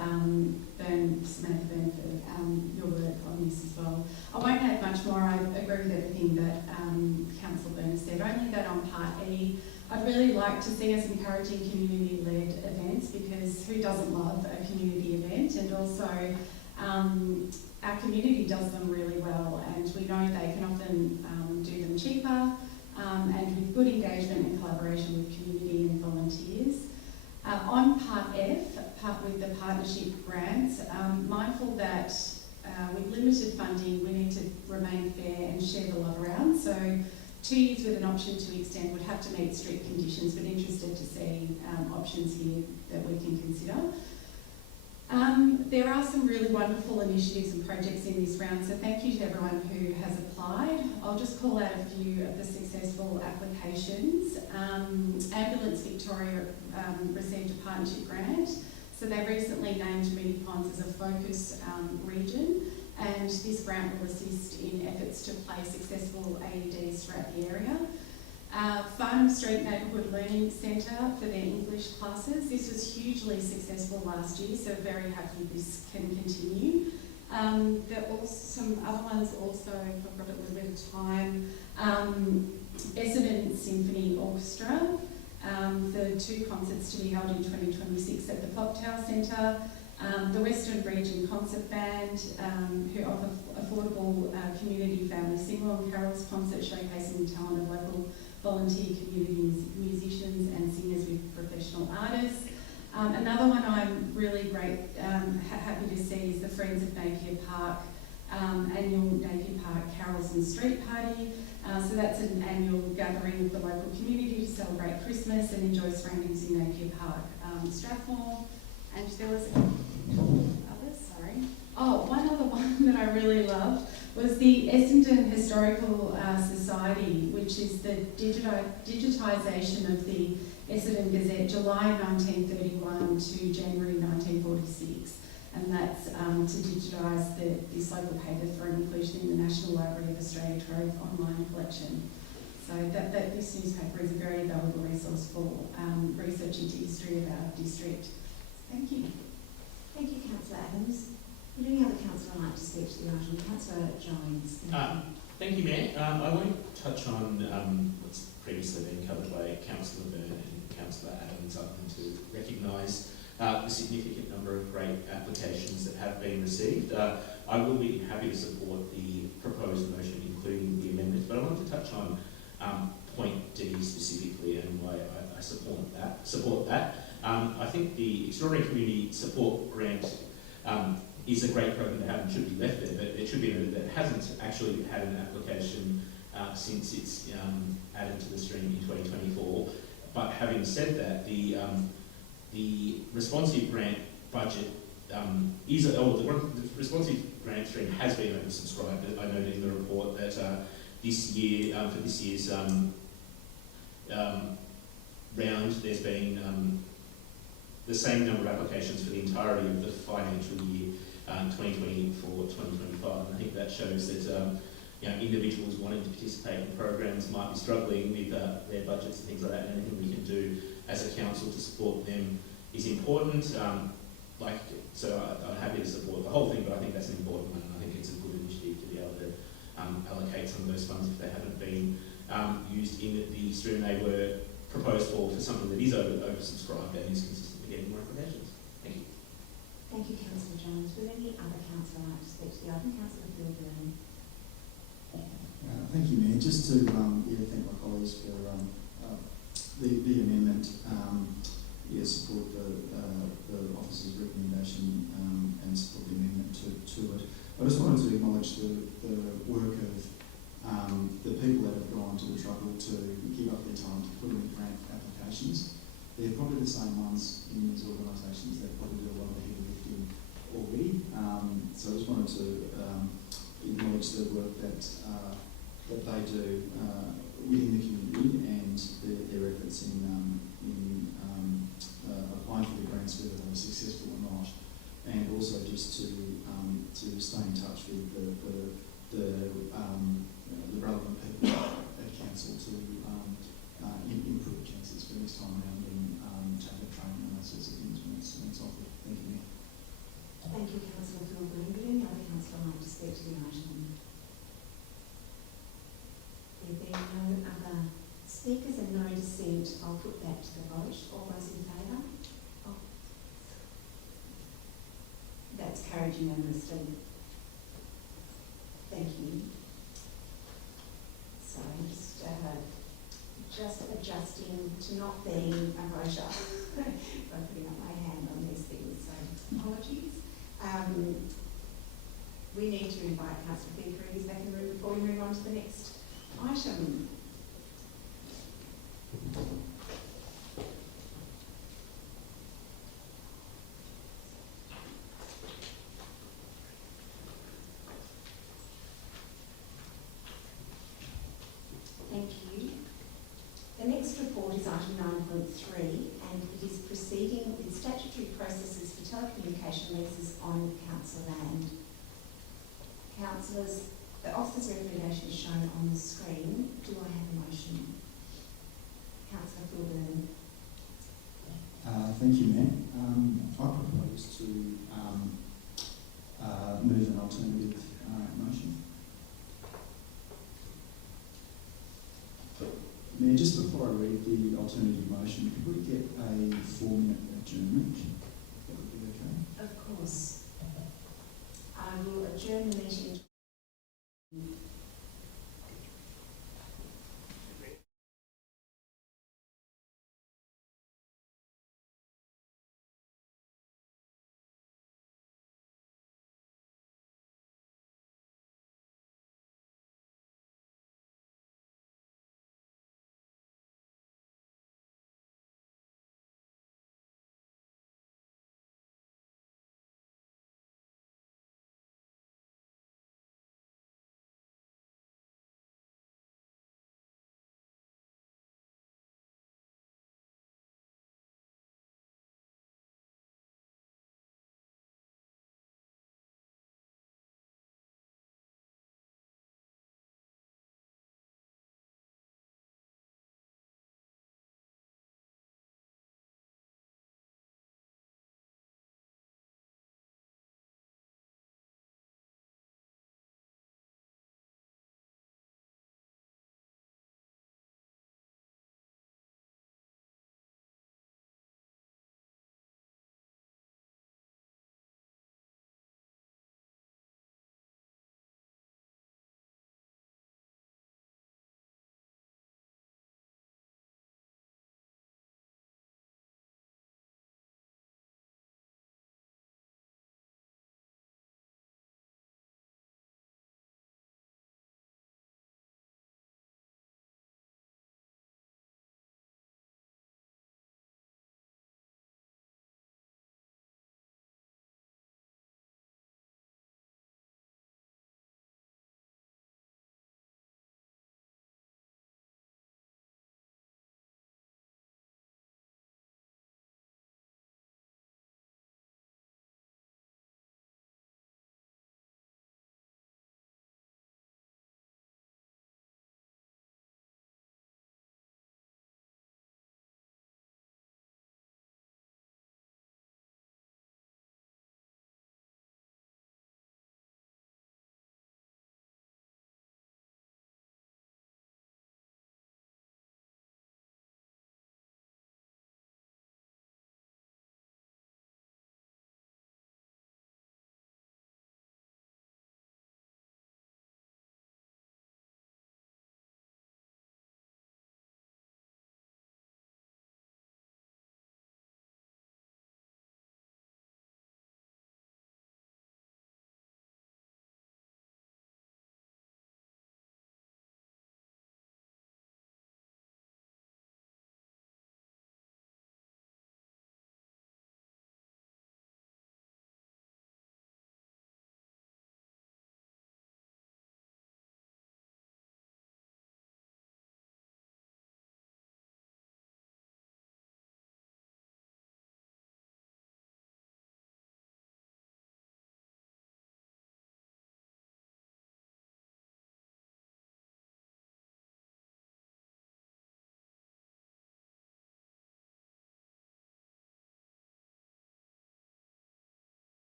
Samantha Boone, for your work on this as well. I won't add much more. I agree with everything that Councillor Boone said, only that on Part E, I'd really like to see us encouraging community-led events, because who doesn't love a community event? And also, our community does them really well, and we know they can often do them cheaper and with good engagement and collaboration with community and volunteers. On Part F, with the partnership grants, mindful that with limited funding, we need to remain fair and share the love around. So 2 years with an option to extend would have to meet strict conditions, but interested to see options here that we can consider. There are some really wonderful initiatives and projects in this round, so thank you to everyone who has applied. I'll just call out a few of the successful applications. Ambulance Victoria received a partnership grant, so they recently named Moonee Ponds as a focus region, and this grant will assist in efforts to place successful AEDs throughout the area. Farnham Street Neighbourhood Learning Centre for their English classes. This was hugely successful last year, so very happy this can continue. There are also some other ones also, if I've got a little bit of time. Essendon Symphony Orchestra, the 2 concerts to be held in 2026 at the Cocktail Centre. The Western Region Concert Band, who offer affordable community family sing-along carols concert showcasing the talent of local volunteer community musicians and singers with professional artists. Another one I'm really happy to see is the Friends of Napier Park annual Napier Park Carols and Street Party. So that's an annual gathering of the local community to celebrate Christmas and enjoy surroundings in Napier Park, Strathmore. And there was others, sorry. Oh, one other one that I really loved was the Essendon Historical Society, which is the digitisation of the Essendon Gazette, July 1931 to January 1946. And that's to digitise this local paper for inclusion in the National Library of Australia Trove online collection. So this newspaper is a very valuable resource for research into history of our district. Thank you. Thank you, Councillor Adams. Would any other councillor like to speak to the item? Councillor Jones. Thank you, Mayor. I won't touch on what's previously been covered by Councillor Byrne and Councillor Adams, other than to recognise the significant number of great applications that have been received. I will be happy to support the proposed motion, including the amendment, but I want to touch on point D specifically and why I support that. I think the Extraordinary Community Support Grant is a great program to have and should be left there, but it should be noted that it hasn't actually had an application since it's added to the stream in 2024. But having said that, the responsive grant budget the responsive grant stream has been oversubscribed. I noted in the report that this year, for this year's round, there's been the same number of applications for the entirety of the financial year 2024-2025, and I think that shows that individuals wanting to participate in programs might be struggling with their budgets and things like that, and anything we can do as a council to support them is important. So I'm happy to support the whole thing, but I think that's an important one, and I think it's a good initiative to be able to allocate some of those funds if they haven't been used in the stream they were proposed for something that is oversubscribed and is consistently getting more applications. Thank you. Thank you, Councillor Jones. Would any other councillor like to speak to the item? Councillor Philbin. Thank you, Mayor. Just to thank my colleagues for the amendment. Support the officer's recommendation and support the amendment to it. I just wanted to acknowledge the work of the people that have gone to the trouble to give up their time to put in grant applications. They're probably the same ones in these organisations that probably do a lot of the heavy lifting already. So I just wanted to acknowledge the work that they do within the community and their efforts in applying for the grants, whether they were successful or not, and also just to stay in touch with the relevant people at council to improve chances for next time around and take a training and those sorts of things when it's offered. Thank you, Mayor. Thank you, Councillor Philbin. Would any other councillor like to speak to the item? There being no other speakers and no dissent, I'll put that to the vote. All those in favour? That's carried unanimously. Thank you. So I'm just adjusting to not being a voter by putting up my hand on these things, so apologies. We need to invite Councillor Figueres back in the room before we move on to the next item. Thank you. The next report is item 9.3 and it is proceeding with statutory processes for telecommunication leases on council land. Councillors, the officer's recommendation is shown on the screen. Do I have a motion? Councillor Philbin. Thank you, Mayor. I propose to move an alternative motion. Mayor, just before I read the alternative motion, could we get a 4-minute adjournment? That would be okay. Of course. I will adjourn the meeting.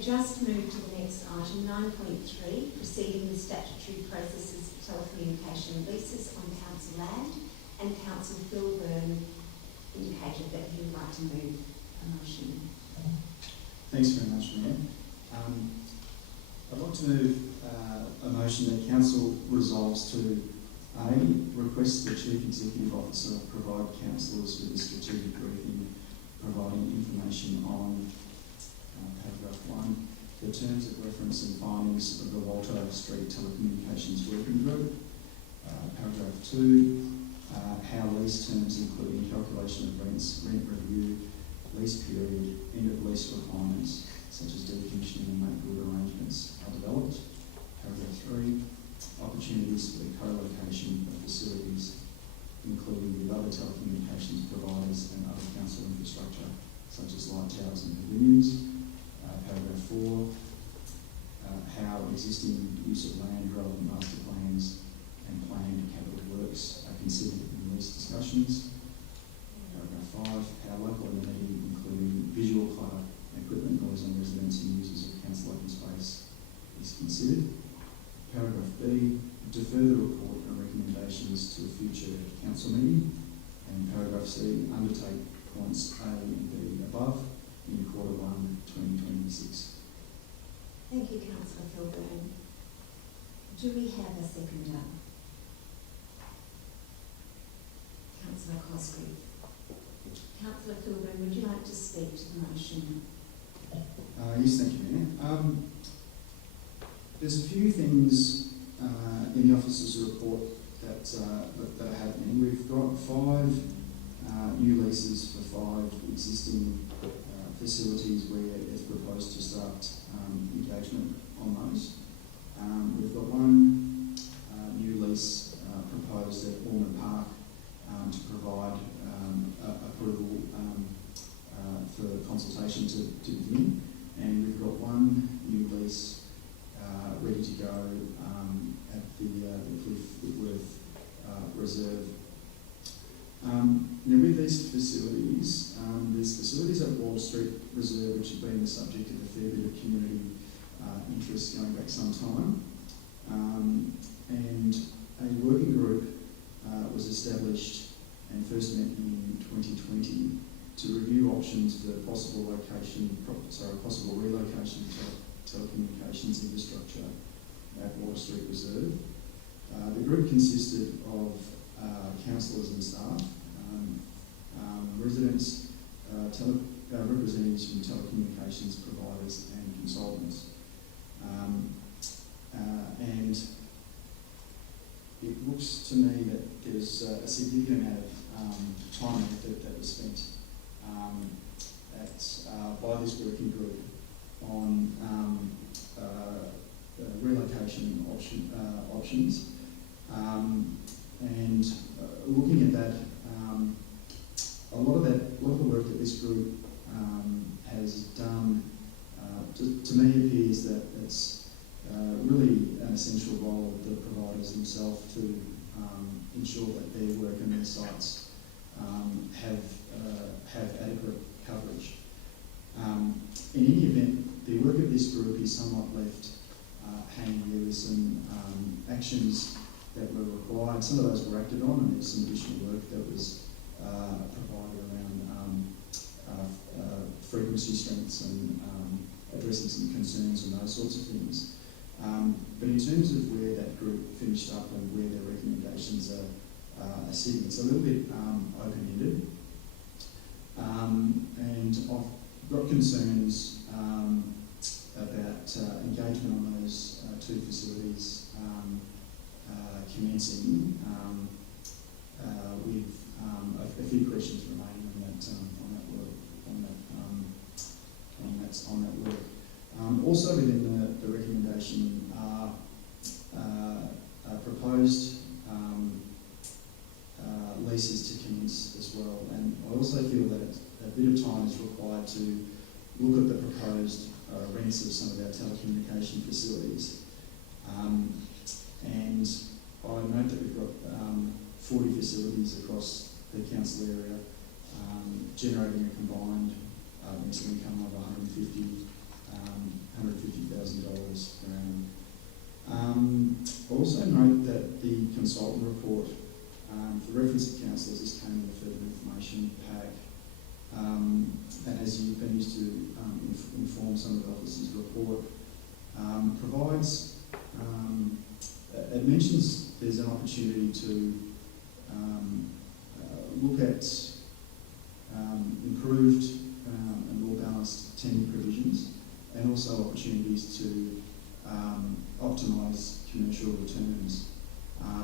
just moved to the next item, 9.3, proceeding with statutory processes for telecommunication leases on council land, and Councillor Phil Byrne indicated that he would like to move a motion. Thanks very much, Mayor. I'd like to move a motion that Council resolves to A, request the Chief Executive Officer provide councillors with a strategic briefing providing information on paragraph 1, the terms of reference and findings of the Walter Street Telecommunications Working Group. Paragraph 2, how lease terms including calculation of rents, rent review, lease period, end of lease requirements such as decommissioning and make good arrangements are developed. Paragraph 3, opportunities for the co-location of facilities including with other telecommunications providers and other council infrastructure such as light towers and pavilions. Paragraph 4, how existing use of land, relevant master plans and planned capital works are considered in lease discussions. Paragraph 5, how local amenity including visual clutter, equipment, noise on residents and users of council open space is considered. Paragraph B, defer the report and recommendations to a future council meeting. And paragraph C, undertake points A and B above in quarter 1, 2026. Thank you, Councillor Phil Byrne. Do we have a seconder? Councillor Cosgrave. Councillor Phil Byrne, would you like to speak to the motion? Yes, thank you, Mayor. There's a few things in the officer's report that are happening. We've got 5 new leases for 5 existing facilities where it's proposed to start engagement on those. We've got 1 new lease proposed at Ormond Park to provide approval for consultation to begin, and we've got 1 new lease ready to go at the Cliff Whitworth Reserve. Now with these facilities, there's facilities at Walter Street Reserve which have been the subject of a fair bit of community interest going back some time, and a working group was established and first met in 2020 to review options for possible relocation of telecommunications infrastructure at Water Street Reserve. The group consisted of councillors and staff, residents, representatives from telecommunications providers and consultants. And it looks to me that there's a significant amount of time and effort that was spent by this working group on relocation options. And looking at that, a lot of the work that this group has done, to me appears that it's really an essential role of the providers themselves to ensure that their work and their sites have adequate coverage. In any event, the work of this group is somewhat left hanging. There were some actions that were required. Some of those were acted on, and there's some additional work that was provided around frequency strengths and addressing some concerns and those sorts of things. But in terms of where that group finished up and where their recommendations are sitting, it's a little bit open-ended. And I've got concerns about engagement on those 2 facilities commencing with a few questions remaining on that work. Also within the recommendation are proposed leases to commence as well, and I also feel that a bit of time is required to look at the proposed rents of some of our telecommunication facilities. And I note that we've got 40 facilities across the council area, generating a combined rental income of $150,000 per annum. Also note that the consultant report for reference to councillors, this came in the further information pack, and as you've been used to inform some of the officers' report, provides, it mentions there's an opportunity to look at improved and more balanced tenure provisions, and also opportunities to optimise commercial returns.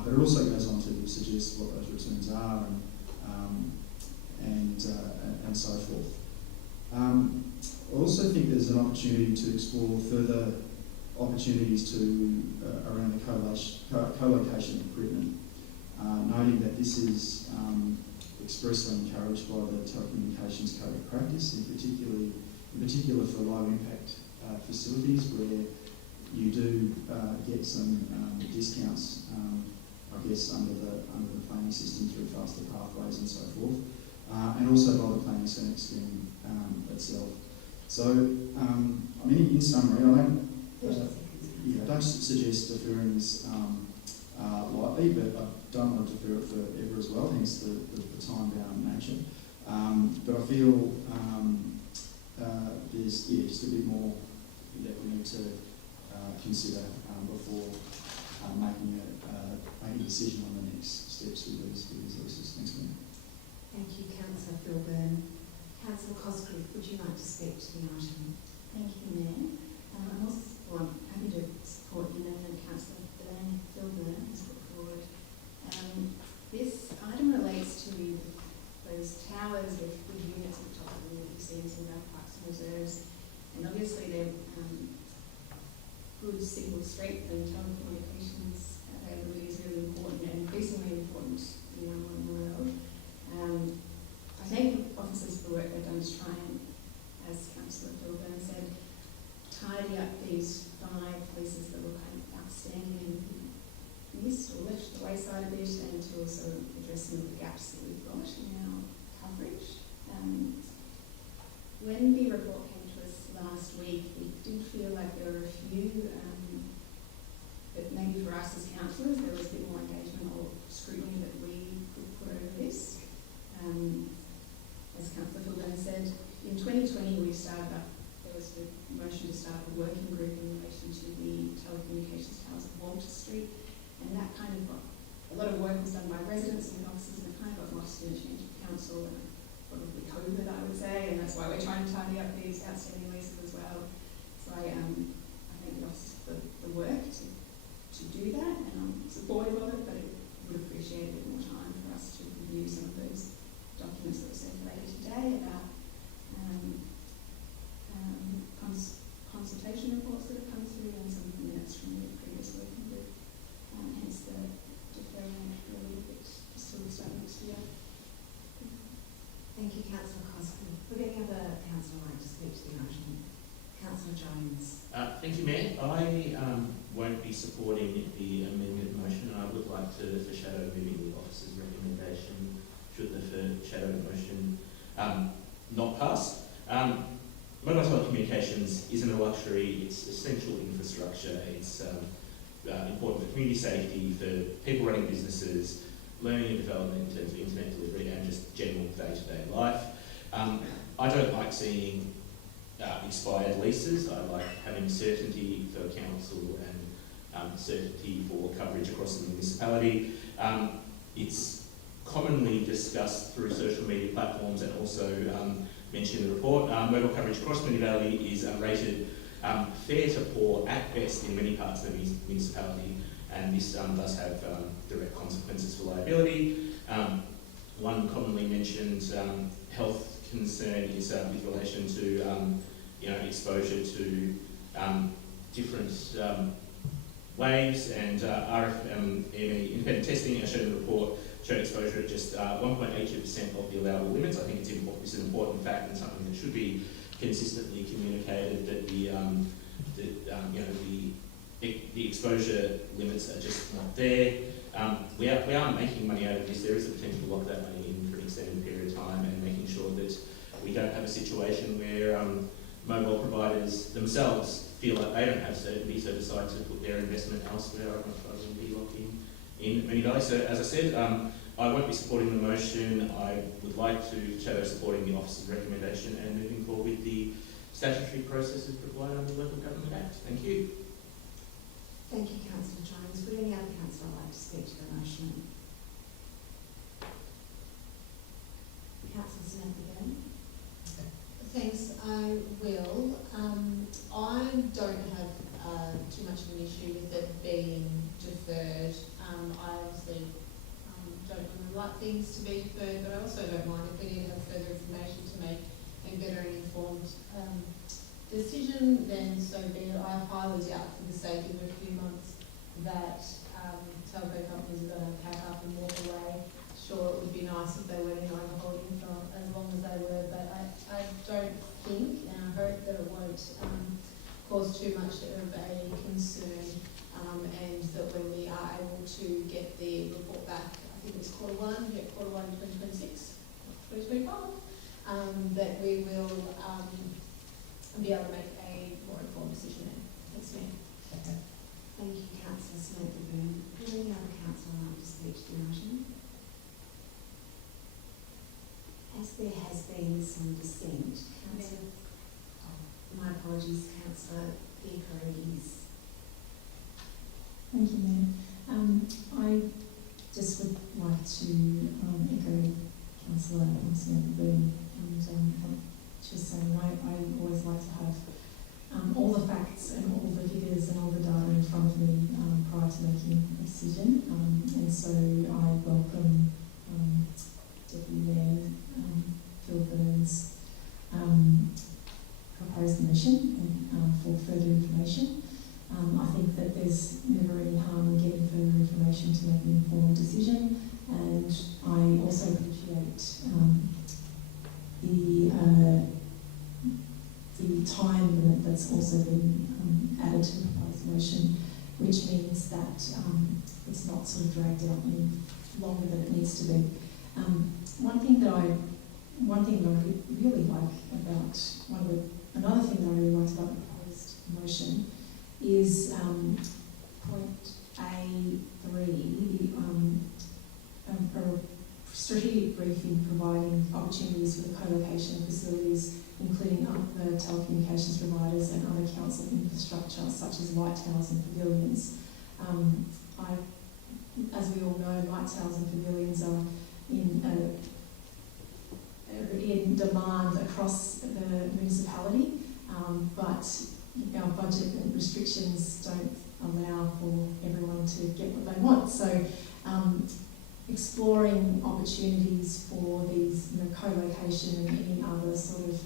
But it also goes on to suggest what those returns are and so forth. I also think there's an opportunity to explore further opportunities to around the co-location of equipment, noting that this is expressly encouraged by the Telecommunications Code of Practice, in particular for low impact facilities where you do get some discounts, I guess, under the planning system through faster pathways and so forth, and also by the planning scheme itself. So, I mean, in summary, I don't suggest deferring this lightly, but I don't want to defer it forever as well, hence the time-bound nature. But I feel there's just a bit more that we need to consider before making a decision on the next steps with these leases. Thanks, Mayor. Thank you, Councillor Philburn. Councillor Cosgrove, would you like to speak to the item? Thank you, Mayor. I'm happy to support the amendment Councillor Philburn has put forward. This item relates to those towers with good units at the top of them that you see in some of our parks and reserves, and obviously they're good signal strength and telecommunications availability is really important and increasingly important in our modern world. I thank officers for the work they've done to try and, as Councillor Philburn said, tidy up these 5 places that were kind of outstanding and missed or left to the wayside a bit, and to also address some of the gaps that we've got in our coverage. When the report came to us last week, we did feel like there were a few, but maybe for us as councillors there was a bit more engagement or scrutiny that we could put over this. As Councillor Philburn said, in 2020 there was the motion to start a working group in relation to the telecommunications towers at Walter Street, and that kind of got, a lot of work was done by residents and officers, and it kind of got lost in a change of council and probably COVID, I would say, and that's why we're trying to tidy up these outstanding leases as well. So I thank the officers for the work to do that, and I'm supportive of it, but it would appreciate a bit more time for us to review some of those documents that were circulated today about consultation reports that have come through and some of the minutes from the previous working group. Hence the deferring it for a little bit just till the start of next year. Thank you, Councillor Cosgrove. Would any other councillor like to speak to the item? Councillor Jones. Thank you, Mayor. I won't be supporting the amended motion. I would like to foreshadow moving the officer's recommendation should the foreshadowed motion not pass. Mobile telecommunications isn't a luxury, it's essential infrastructure. It's important for community safety, for people running businesses, learning and development in terms of internet delivery, and just general day-to-day life. I don't like seeing expired leases. I like having certainty for council and certainty for coverage across the municipality. It's commonly discussed through social media platforms and also mentioned in the report. Mobile coverage across Moonee Valley is rated fair to poor at best in many parts of the municipality, and this does have direct consequences for liability. One commonly mentioned health concern is with relation to exposure to different waves, and RFME independent testing, as shown in the report, showed exposure at just 1.82% of the allowable limits. I think this is an important fact and something that should be consistently communicated, that the exposure limits are just not there. We are making money out of this. There is a potential to lock that money in for an extended period of time, and making sure that we don't have a situation where mobile providers themselves feel like they don't have certainty, so decide to put their investment elsewhere, I'd much rather than be locked in Moonee Valley. So as I said, I won't be supporting the motion. I would like to shadow supporting the officer's recommendation and moving forward with the statutory processes provided under the Local Government Act. Thank you. Thank you, Councillor Jones. Would any other councillor like to speak to the motion? Councillor Samantha. Thanks, I will. I don't have too much of an issue with it being deferred. I obviously don't want the right things to be deferred, but I also don't mind if we need to have further information to make a better informed decision, then so be it. I highly doubt, for the sake of a few months, that telco companies are going to pack up and walk away. Sure, it would be nice if they weren't in overholding for as long as they were, but I don't think, and I hope that it won't cause too much of a concern, and that when we are able to get the report back, I think it's Q1 2026, 2025, that we will be able to make a more informed decision then. Thanks, Mayor. Thank you, Councillor Samantha Boone. Would any other councillor like to speak to the motion? As there has been some dissent, Councillor, my apologies, Councillor Theocharides. Thank you, Mayor. I just would like to echo Councillor Samantha Boone and what she was saying. I always like to have all the facts and all the figures and all the data in front of me prior to making a decision. And so I welcome Deputy Mayor Phil Burns' proposed motion and for further information. I think that there's never any harm in getting further information to make an informed decision, and I also appreciate the time limit that's also been added to the proposed motion, which means that it's not sort of dragged out any longer than it needs to be. One thing that I really like about another thing that I really liked about the proposed motion is point A3, a strategic briefing providing opportunities for the co-location of facilities, including other telecommunications providers and other council infrastructure such as light towers and pavilions. As we all know, light towers and pavilions are in demand across the municipality, but our budget and restrictions don't allow for everyone to get what they want. So exploring opportunities for these co-location and any other sort of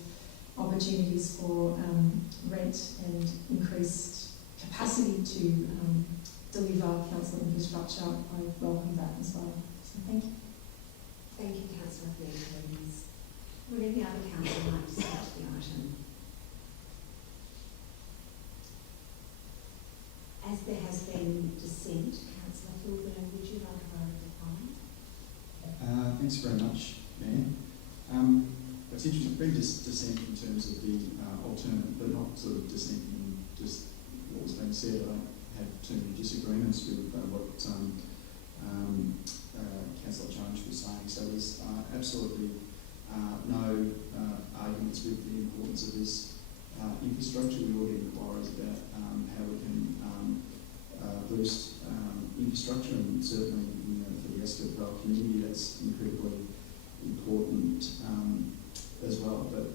opportunities for rent and increased capacity to deliver council infrastructure, I welcome that as well. So thank you. Thank you, Councillor Theocharides. Would any other councillor like to speak to the item? As there has been dissent, Councillor Phil Burn, would you like a vote of reply? Thanks very much, Mayor. It's interesting, big dissent in terms of the alternate, but not sort of dissent in just what was being said. I don't have too many disagreements with what Councillor Jones was saying. So there's absolutely no arguments with the importance of this infrastructure. We already inquiries about how we can boost infrastructure, and certainly for the rest of our community that's incredibly important as well. But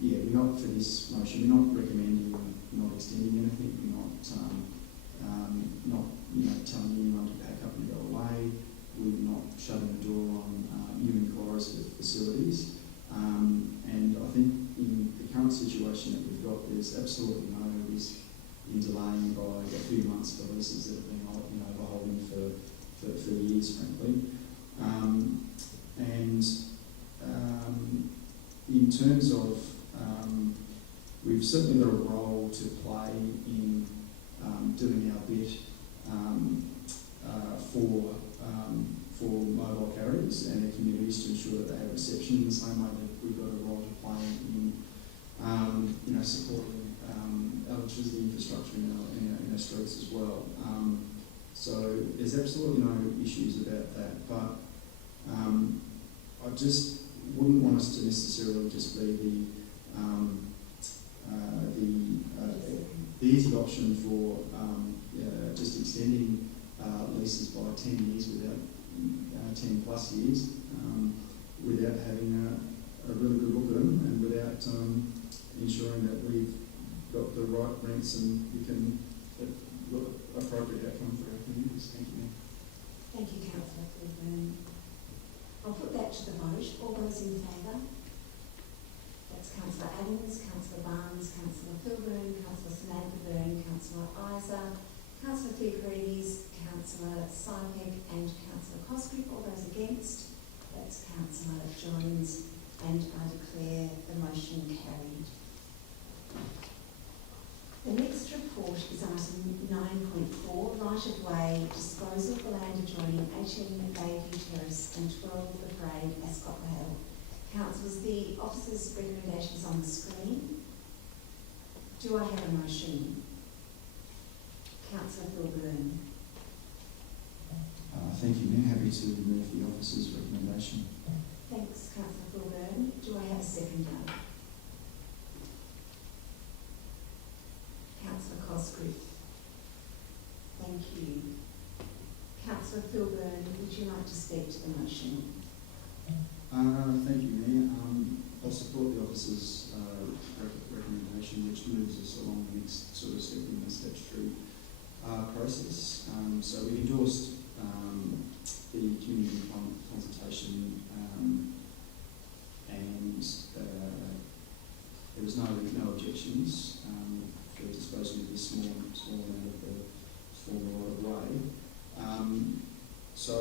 yeah, we're not for this motion. We're not recommending, not extending anything. We're not telling anyone to pack up and go away. We're not shutting the door on new inquiries for facilities. And I think in the current situation that we've got, there's absolutely no risk in delaying by a few months for leases that have been overholding for years, frankly. In terms of, we've certainly got a role to play in doing our bit for mobile carriers and their communities to ensure that they have reception in the same way that we've got a role to play in supporting which is the infrastructure in our streets as well. So there's absolutely no issues about that, but I just wouldn't want us to necessarily just be the easy option for just extending leases by 10 years without 10 plus years, without having a really good look at them and without ensuring that we've got the right rents and we can look appropriate outcome for our communities. Thank you. Thank you, Councillor Kilburn. I'll put that to the vote. All those in favour? That's Councillor Adams, Councillor Barnes, Councillor Kilburn, Councillor Samantha Byrne, Councillor Isa, Councillor Theocharides, Councillor Sypek and Councillor Cosgrove. All those against? That's Councillor Jones, and I declare the motion carried. The next report is item 9.4, right-of-way disposal for land adjoining 18 Bayview Terrace and 12 The Parade, Ascot Vale. Councillors, the officer's recommendation is on the screen. Do I have a motion? Councillor Kilburn. Thank you, Mayor. Happy to move the officer's recommendation. Thanks, Councillor Kilburn. Do I have a seconder? Councillor Cosgrove. Thank you. Councillor Kilburn, would you like to speak to the motion? Thank you, Mayor. I'll support the officer's recommendation, which moves us along the next sort of step in the statutory process. So we endorsed the community consultation and there was no objections for disposing of this small amount of the former right of way. So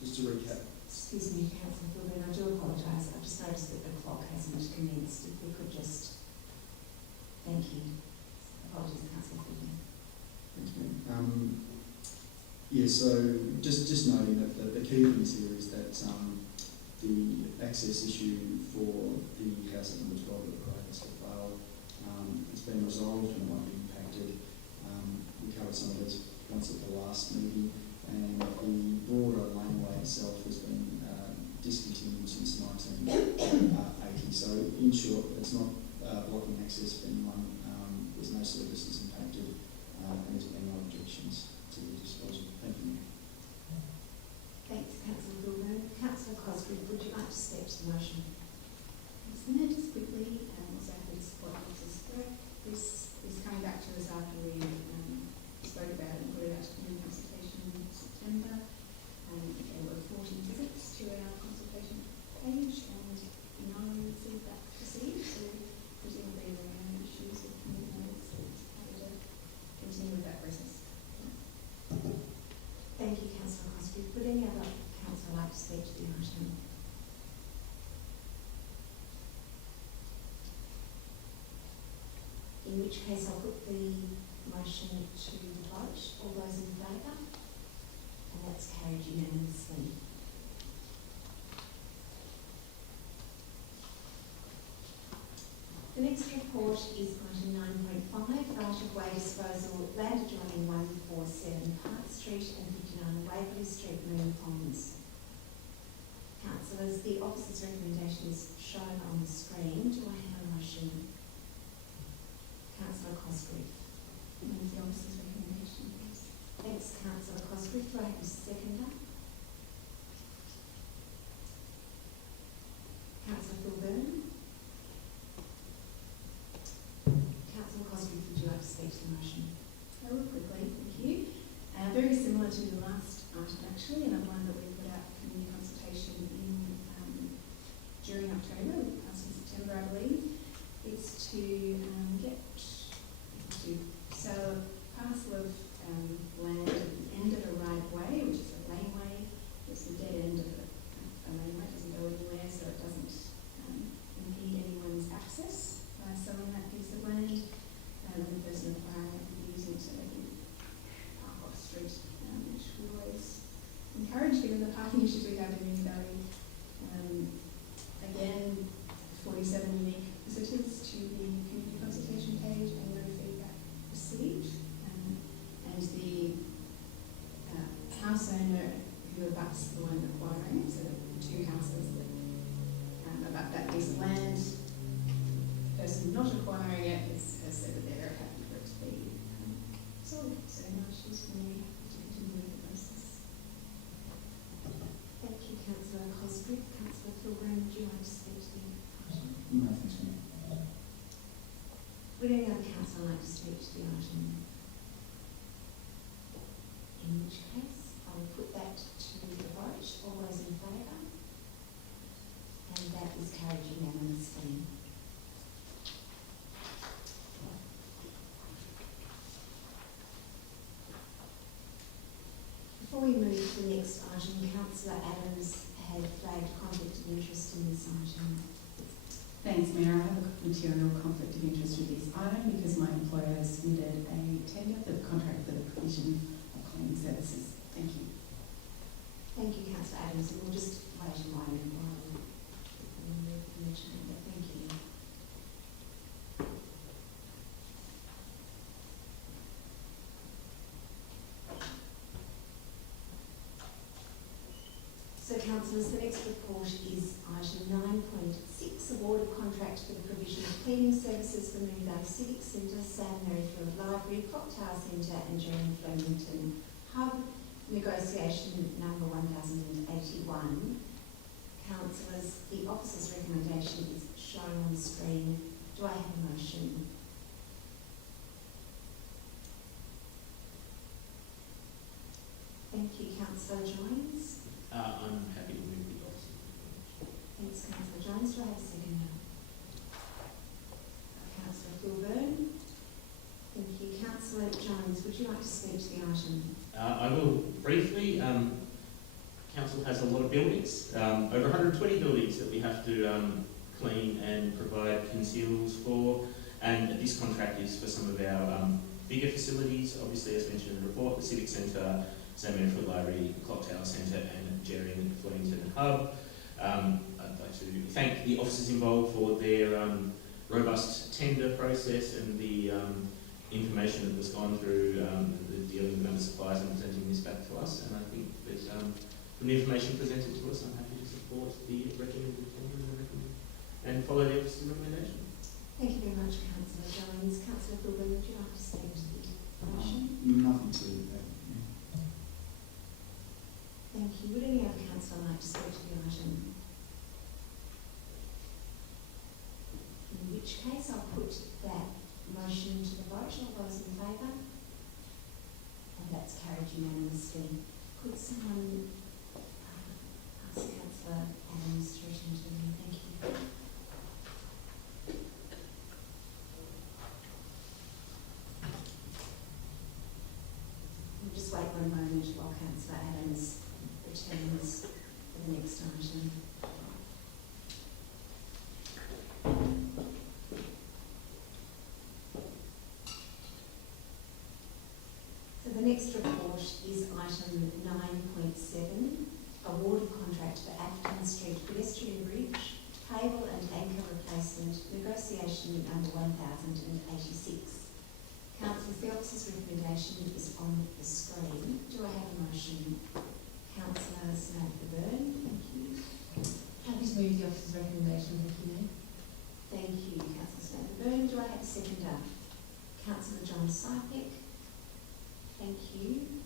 just to recap. Excuse me, Councillor Kilburn, I do apologise. I've just noticed that the clock hasn't commenced. If we could just... Thank you. Apologies, Councillor Kilburn. Thanks, ma'am. Yeah, so just noting that the key things here is that the access issue for the house at number 12 at the Parade Ascot Vale, it's been resolved and it won't be impacted. We covered some of these points at the last meeting, and the broader laneway itself has been discontinued since 1980. So in short, it's not blocking access for anyone. There's no services impacted, and there's been no objections to the disposal. Thank you. Thanks, Councillor Kilburn. Councillor Cosgrove, would you like to speak to the motion? Thanks, Mayor. Just quickly, also happy to support Officer's work. This is coming back to us after we spoke about it and put it out to community consultation in September. There were 40 visits to our consultation page and no feedback received, so presumably there are no issues with community notes, so happy to continue with that process. Thank you, Councillor Cosgrove. Would any other councillor like to speak to the item? In which case I'll put the motion to the vote. All those in favour? And that's carried unanimously. The next report is item 9.5, right-of-way disposal, land adjoining 147 Park Street and 59 Waverley Street, Moon Ponds. Councillors, the officer's recommendation is shown on the screen. Do I have a motion? Councillor Cosgrove. Move the officer's recommendation, please. Thanks, Councillor Cosgrove. Do I have a seconder? Councillor Kilburn. Councillor Cosgrove, would you like to speak to the motion? Real quickly, thank you. Very similar to the last item actually, and one that we put out for community consultation in during October, passed in September I believe. It's to sell a parcel of land at the end of a right of way, which is a laneway. It's the dead end of a laneway, it doesn't go anywhere, so it doesn't impede anyone's access by selling that piece of land. And the person acquiring it will be using it so they can park off the street, which we always encourage given the parking issues we have in Moonee Valley. Again, 47 unique visitors to the community consultation page and no house owner who abuts the one acquiring it, so the two houses that about that piece of land. The person not acquiring it has said that they're very happy for it to be sold, so no issues for me to continue with the process. Thank you, Councillor Cosgrove. Councillor Kilburn, would you like to speak to the item? No, thanks, Mayor. Would any other councillor like to speak to the item? In which case, I will put that to the vote. All those in favour? And that is carried unanimously. Before we move to the next item, Councillor Adams had flagged conflict of interest in this item. Thanks, Mayor. I have a material conflict of interest with this item because my employer submitted a tender for the contract for the provision of cleaning services. Thank you. Thank you, Councillor Adams, and we'll just wait a moment while we move from the chamber. Thank you. So, councillors, the next report is item 9.6, award of contract for the provision of cleaning services for Moon Valley Civic Centre, Sam Merrifield Library, Clock Tower Centre and Jeremy Flemington Hub, negotiation number 1081. Councillors, the officer's recommendation is shown on the screen. Do I have a motion? Thank you, Councillor Jones. I'm happy to move the officer's recommendation. Thanks, Councillor Jones. Do I have a second? Councillor Kilburn. Thank you. Councillor Jones, would you like to speak to the item? I will briefly. Council has a lot of buildings, over 120 buildings that we have to clean and provide conceals for, and this contract is for some of our bigger facilities, obviously as mentioned in the report, the Civic Centre, Sam Merrifield Library, Clock Tower Centre and Jerry and Flemington Hub. I'd like to thank the officers involved for their robust tender process and the information that was gone through the dealing with suppliers and presenting this back to us. And I think that from the information presented to us, I'm happy to support the recommended tender and follow the officer's recommendation. Thank you very much, Councillor Jones. Councillor Kilburn, would you like to speak to the motion? Nothing to add. Thank you. Would any other councillor like to speak to the item? In which case, I'll put that motion to the vote. All those in favour? And that's carried unanimously. Could someone ask Councillor Adams to return to the room? Thank you. We'll just wait one moment while Councillor Adams returns for the next item. So the next report is item 9.7, award of contract for Acton Street pedestrian bridge, cable and anchor replacement, negotiation number 1086. Councillors, the officer's recommendation is on the screen. Do I have a motion? Councillor Samantha-Byrne, thank you. Happy to move the officer's recommendation, thank you, Mayor. Thank you, Councillor Samantha-Byrne. Do I have a seconder? Councillor John Sypek. Thank you.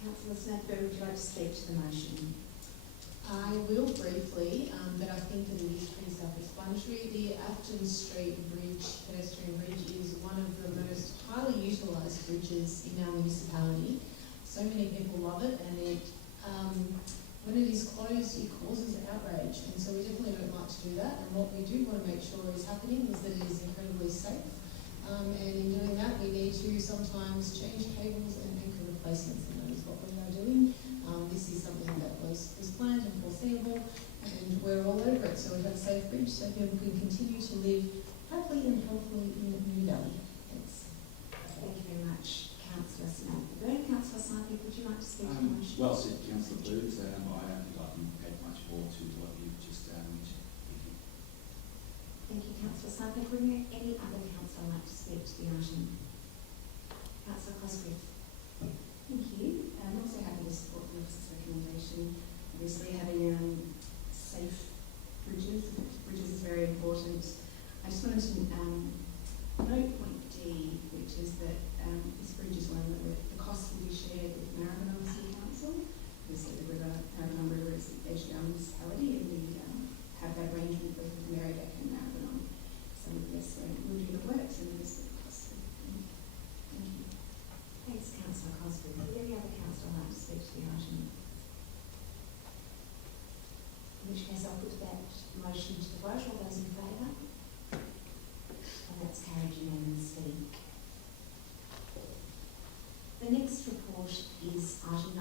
Councillor Samantha-Byrne, would you like to speak to the motion? I will briefly, but I think that it is pretty self-explanatory. The Acton Street Bridge, pedestrian bridge, is one of the most highly utilised bridges in our municipality. So many people love it, and when it is closed, it causes outrage, and so we definitely don't like to do that. And what we do want to make sure is happening is that it is incredibly safe. And in doing that, we need to sometimes change cables and anchor replacements, and that is what we are doing. This is something that was planned and foreseeable, and we're all over it. So we have a safe bridge so people can continue to live happily and healthily in the Moon Valley. Thanks. Thank you very much, Councillor Samantha-Byrne. Councillor Sypek, would you like to speak to the motion? Well said, Councillor Booth. I don't think I can add much more to what you've just mentioned. Thank you. Thank you, Councillor Sypek. Would any other councillor like to speak to the item? Councillor Cosgrove. Thank you. I'm also happy to support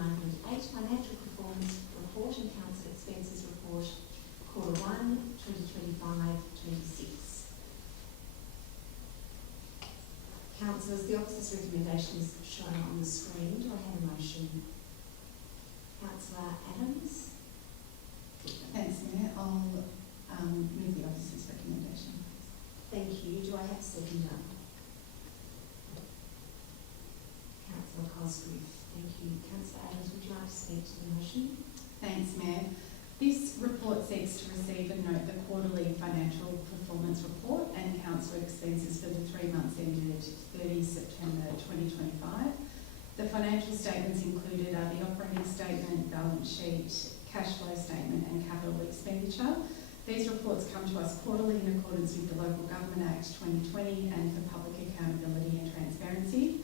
9.8 Financial Performance Report and Council Expenses Report, Quarter 1, 2025-26. Councillors, the officer's recommendation is shown on the screen. Do I have a motion? Councillor Adams. Thanks, Mayor. I'll move the officer's recommendation. Thank you. Do I have a seconder? Councillor Cosgrove. Thank you. Councillor Adams, would you like to speak to the motion? Thanks, Mayor. This report seeks to receive and note the quarterly financial performance report and council expenses for the 3 months ended 30 September 2025. The financial statements included are the operating statement, balance sheet, cash flow statement and capital expenditure. These reports come to us quarterly in accordance with the Local Government Act 2020 and for public accountability and transparency.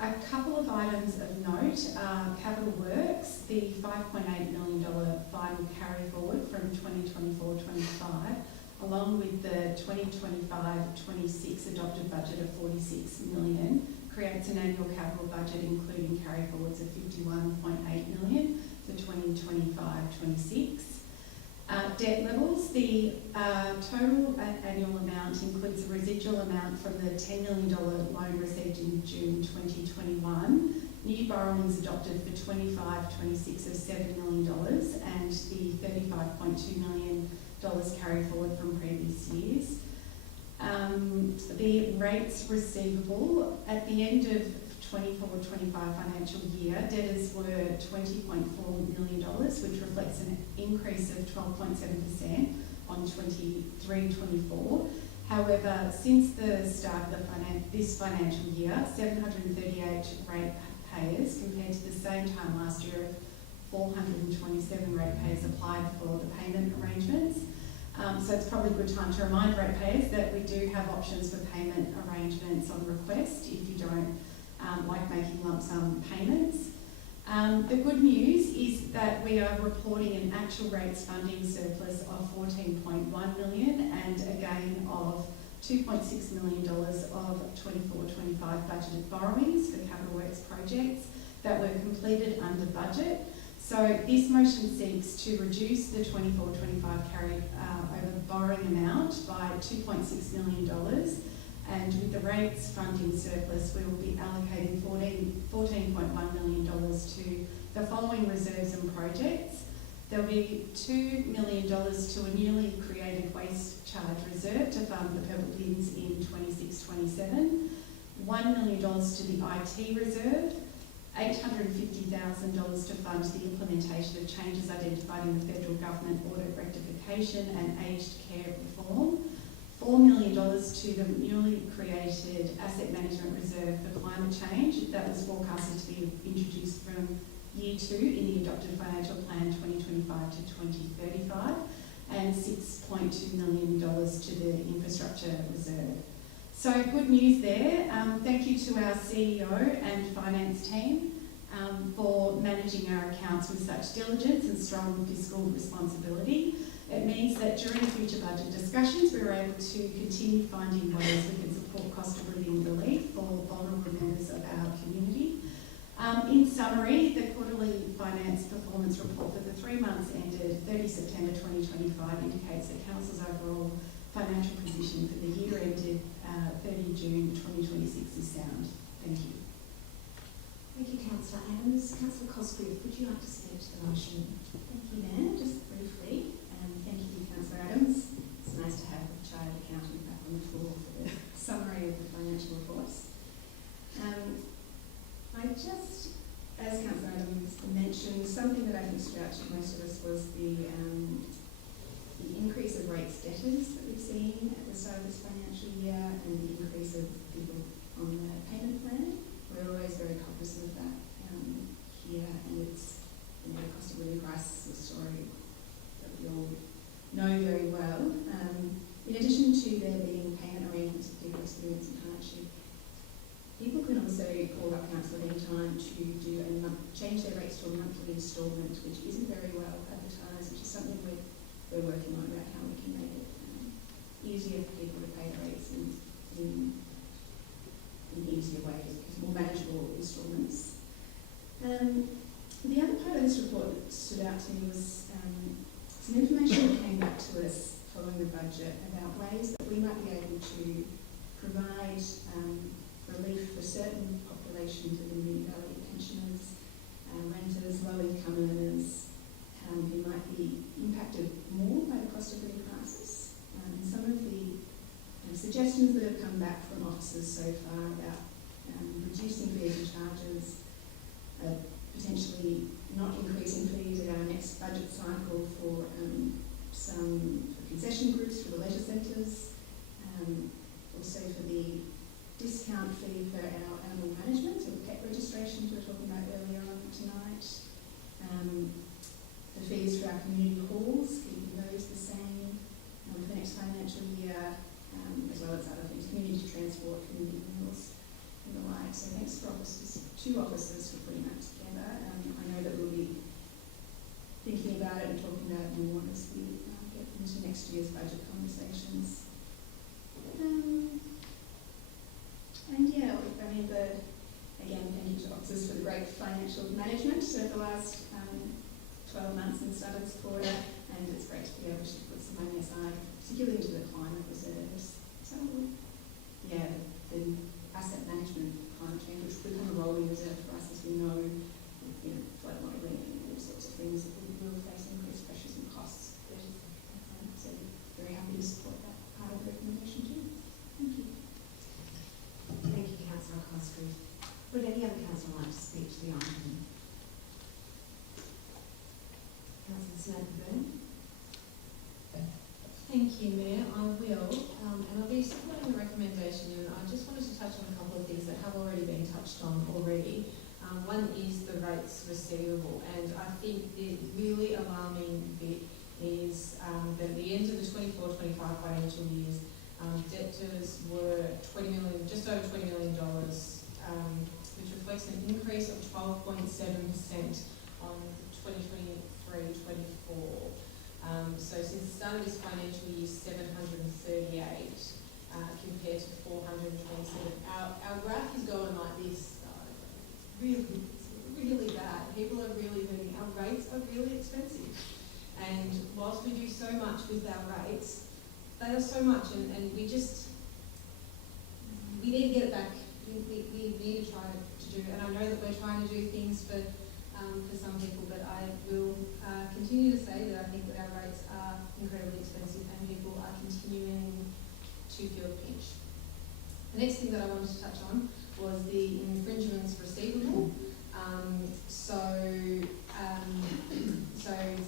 A couple of items of note are capital works, the $5.8 million final carry forward from 2024-25, along with the 2025-26 adopted budget of $46 million, creates an annual capital budget including carry forwards of $51.8 million for 2025-26. Debt levels, the total annual amount includes a residual amount from the $10 million loan received in June 2021, new borrowings adopted for 25-26 of $7 million and the $35.2 million carry forward from previous years. The rates receivable at the end of 24-25 financial year, debtors were $20.4 million, which reflects an increase of 12.7% on 23-24. However, since the start of this financial year, 738 rate payers compared to the same time last year, 427 rate payers applied for the payment arrangements. So it's probably a good time to remind rate payers that we do have options for payment arrangements on request if you don't like making lump sum payments. The good news is that we are reporting an actual rates funding surplus of $14.1 million and a gain of $2.6 million of 24-25 budgeted borrowings for capital works projects that were completed under budget. So this motion seeks to reduce the 24-25 carried over borrowing amount by $2.6 million. And with the rates funding surplus, we will be allocating $14.1 million to the following reserves and projects. There will be $2 million to a newly created waste charge reserve to fund the purple bins in 26-27, $1 million to the IT reserve, $850,000 to fund the implementation of changes identified in the federal government audit rectification and aged care reform, $4 million to the newly created Asset Management Reserve for Climate Change that was forecasted to be introduced from Year 2 in the adopted Financial Plan 2025 to 2035, and $6.2 million to the Infrastructure Reserve. So good news there. Thank you to our CEO and finance team for managing our accounts with such diligence and strong fiscal responsibility. It means that during future budget discussions, we were able to continue finding ways we can support cost of living relief for vulnerable members of our community. In summary, the quarterly finance performance report for the 3 months ended 30 September 2025 indicates that Council's overall financial position for the year ended 30 June 2026 is sound. Thank you. Thank you, Councillor Adams. Councillor Cosgrove, would you like to speak to the motion? Thank you, Mayor. Just briefly, thank you, Councillor Adams. It's nice to have the chartered accountant back on the floor for the summary of the financial reports. I just, as Councillor Adams mentioned, something that I think stood out to most of us was the increase of rates debtors that we've seen at the start of this financial year and the increase of people on the payment plan. We're always very cognizant of that here, and it's the cost of living crisis is a story that we all know very well. In addition to there being payment arrangements for people experiencing hardship, people can also call up council at any time to do change their rates to a monthly instalment, which isn't very well advertised, which is something we're working on about how we can make it easier for people to pay their rates in easier ways, more manageable instalments. The first report that stood out to me was some information that came back to us following the budget about ways that we might be able to provide relief for certain populations of the Moonee Valley, pensioners, renters, low-income earners, who might be impacted more by the cost of living crisis. Some of the suggestions that have come back from officers so far about reducing fees and charges, potentially not increasing fees at our next budget cycle for some concession groups for the leisure centres, also for the discount fee for our animal management, so pet registrations we were talking about earlier on tonight, the fees for our community halls, keeping those the same for the next financial year, as well as other things, community transport, community meals and the like. So thanks for two officers for putting that together. I know that we'll be thinking about it and talking about it more as we get into next year's budget conversations. And yeah, I mean, again, thank you to officers for the great financial management over the last 12 months and start of this quarter, and it's great to be able to put some money aside, particularly into the climate reserves. So yeah, the asset management climate change, which will become a rolling reserve for us, as we know, flood modelling and all sorts of things that we will face increased pressures and costs. So very happy to support that part of the recommendation too. Thank you. Thank you, Councillor Cosgrove. Would any other councillor like to speak to the item? Councillor Snowden-Byrne. Thank you, Mayor. I will, and I'll be supporting the recommendation, and I just wanted to touch on a couple of things that have already been touched on already. One is the rates receivable, and I think the really alarming bit is that at the end of the 24-25 financial years, debtors were just over $20 million, which reflects an increase of 12.7% on 2023-24. So since the start of this financial year, 738 compared to 427. Our graph is going like this. It's really bad. People are really hurting. Our rates are really expensive. And whilst we do so much with our rates, they are so much, and we need to get it back. We need to try to do, and I know that we're trying to do things for some people, but I will continue to say that I think that our rates are incredibly expensive and people are continuing to feel the pinch. The next thing that I wanted to touch on was the infringements receivable. So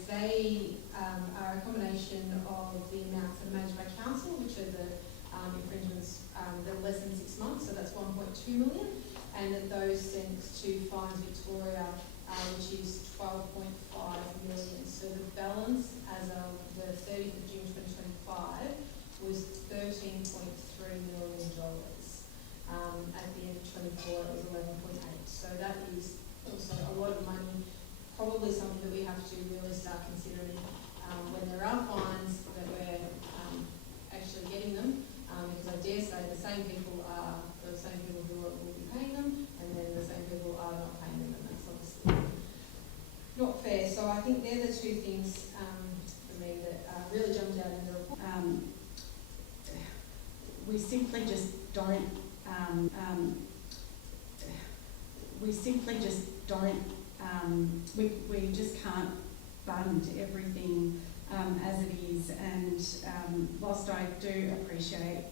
they are a combination of the amounts that are managed by council, which are the infringements that are less than 6 months, so that's 1.2 million, and that those sent to Fines Victoria, which is 12.5 million. So the balance as of the 30th of June 2025 was $13.3 million. At the end of 24, it was 11.8. So that is also a lot of money, probably something that we have to really start considering when there are fines that we're actually getting them, because I dare say the same people who will be paying them, and then the same people are not paying them, and that's obviously not fair. So I think they're the two things for me that really jumped out in the report. We simply just don't. We just can't fund everything as it is, and whilst I do appreciate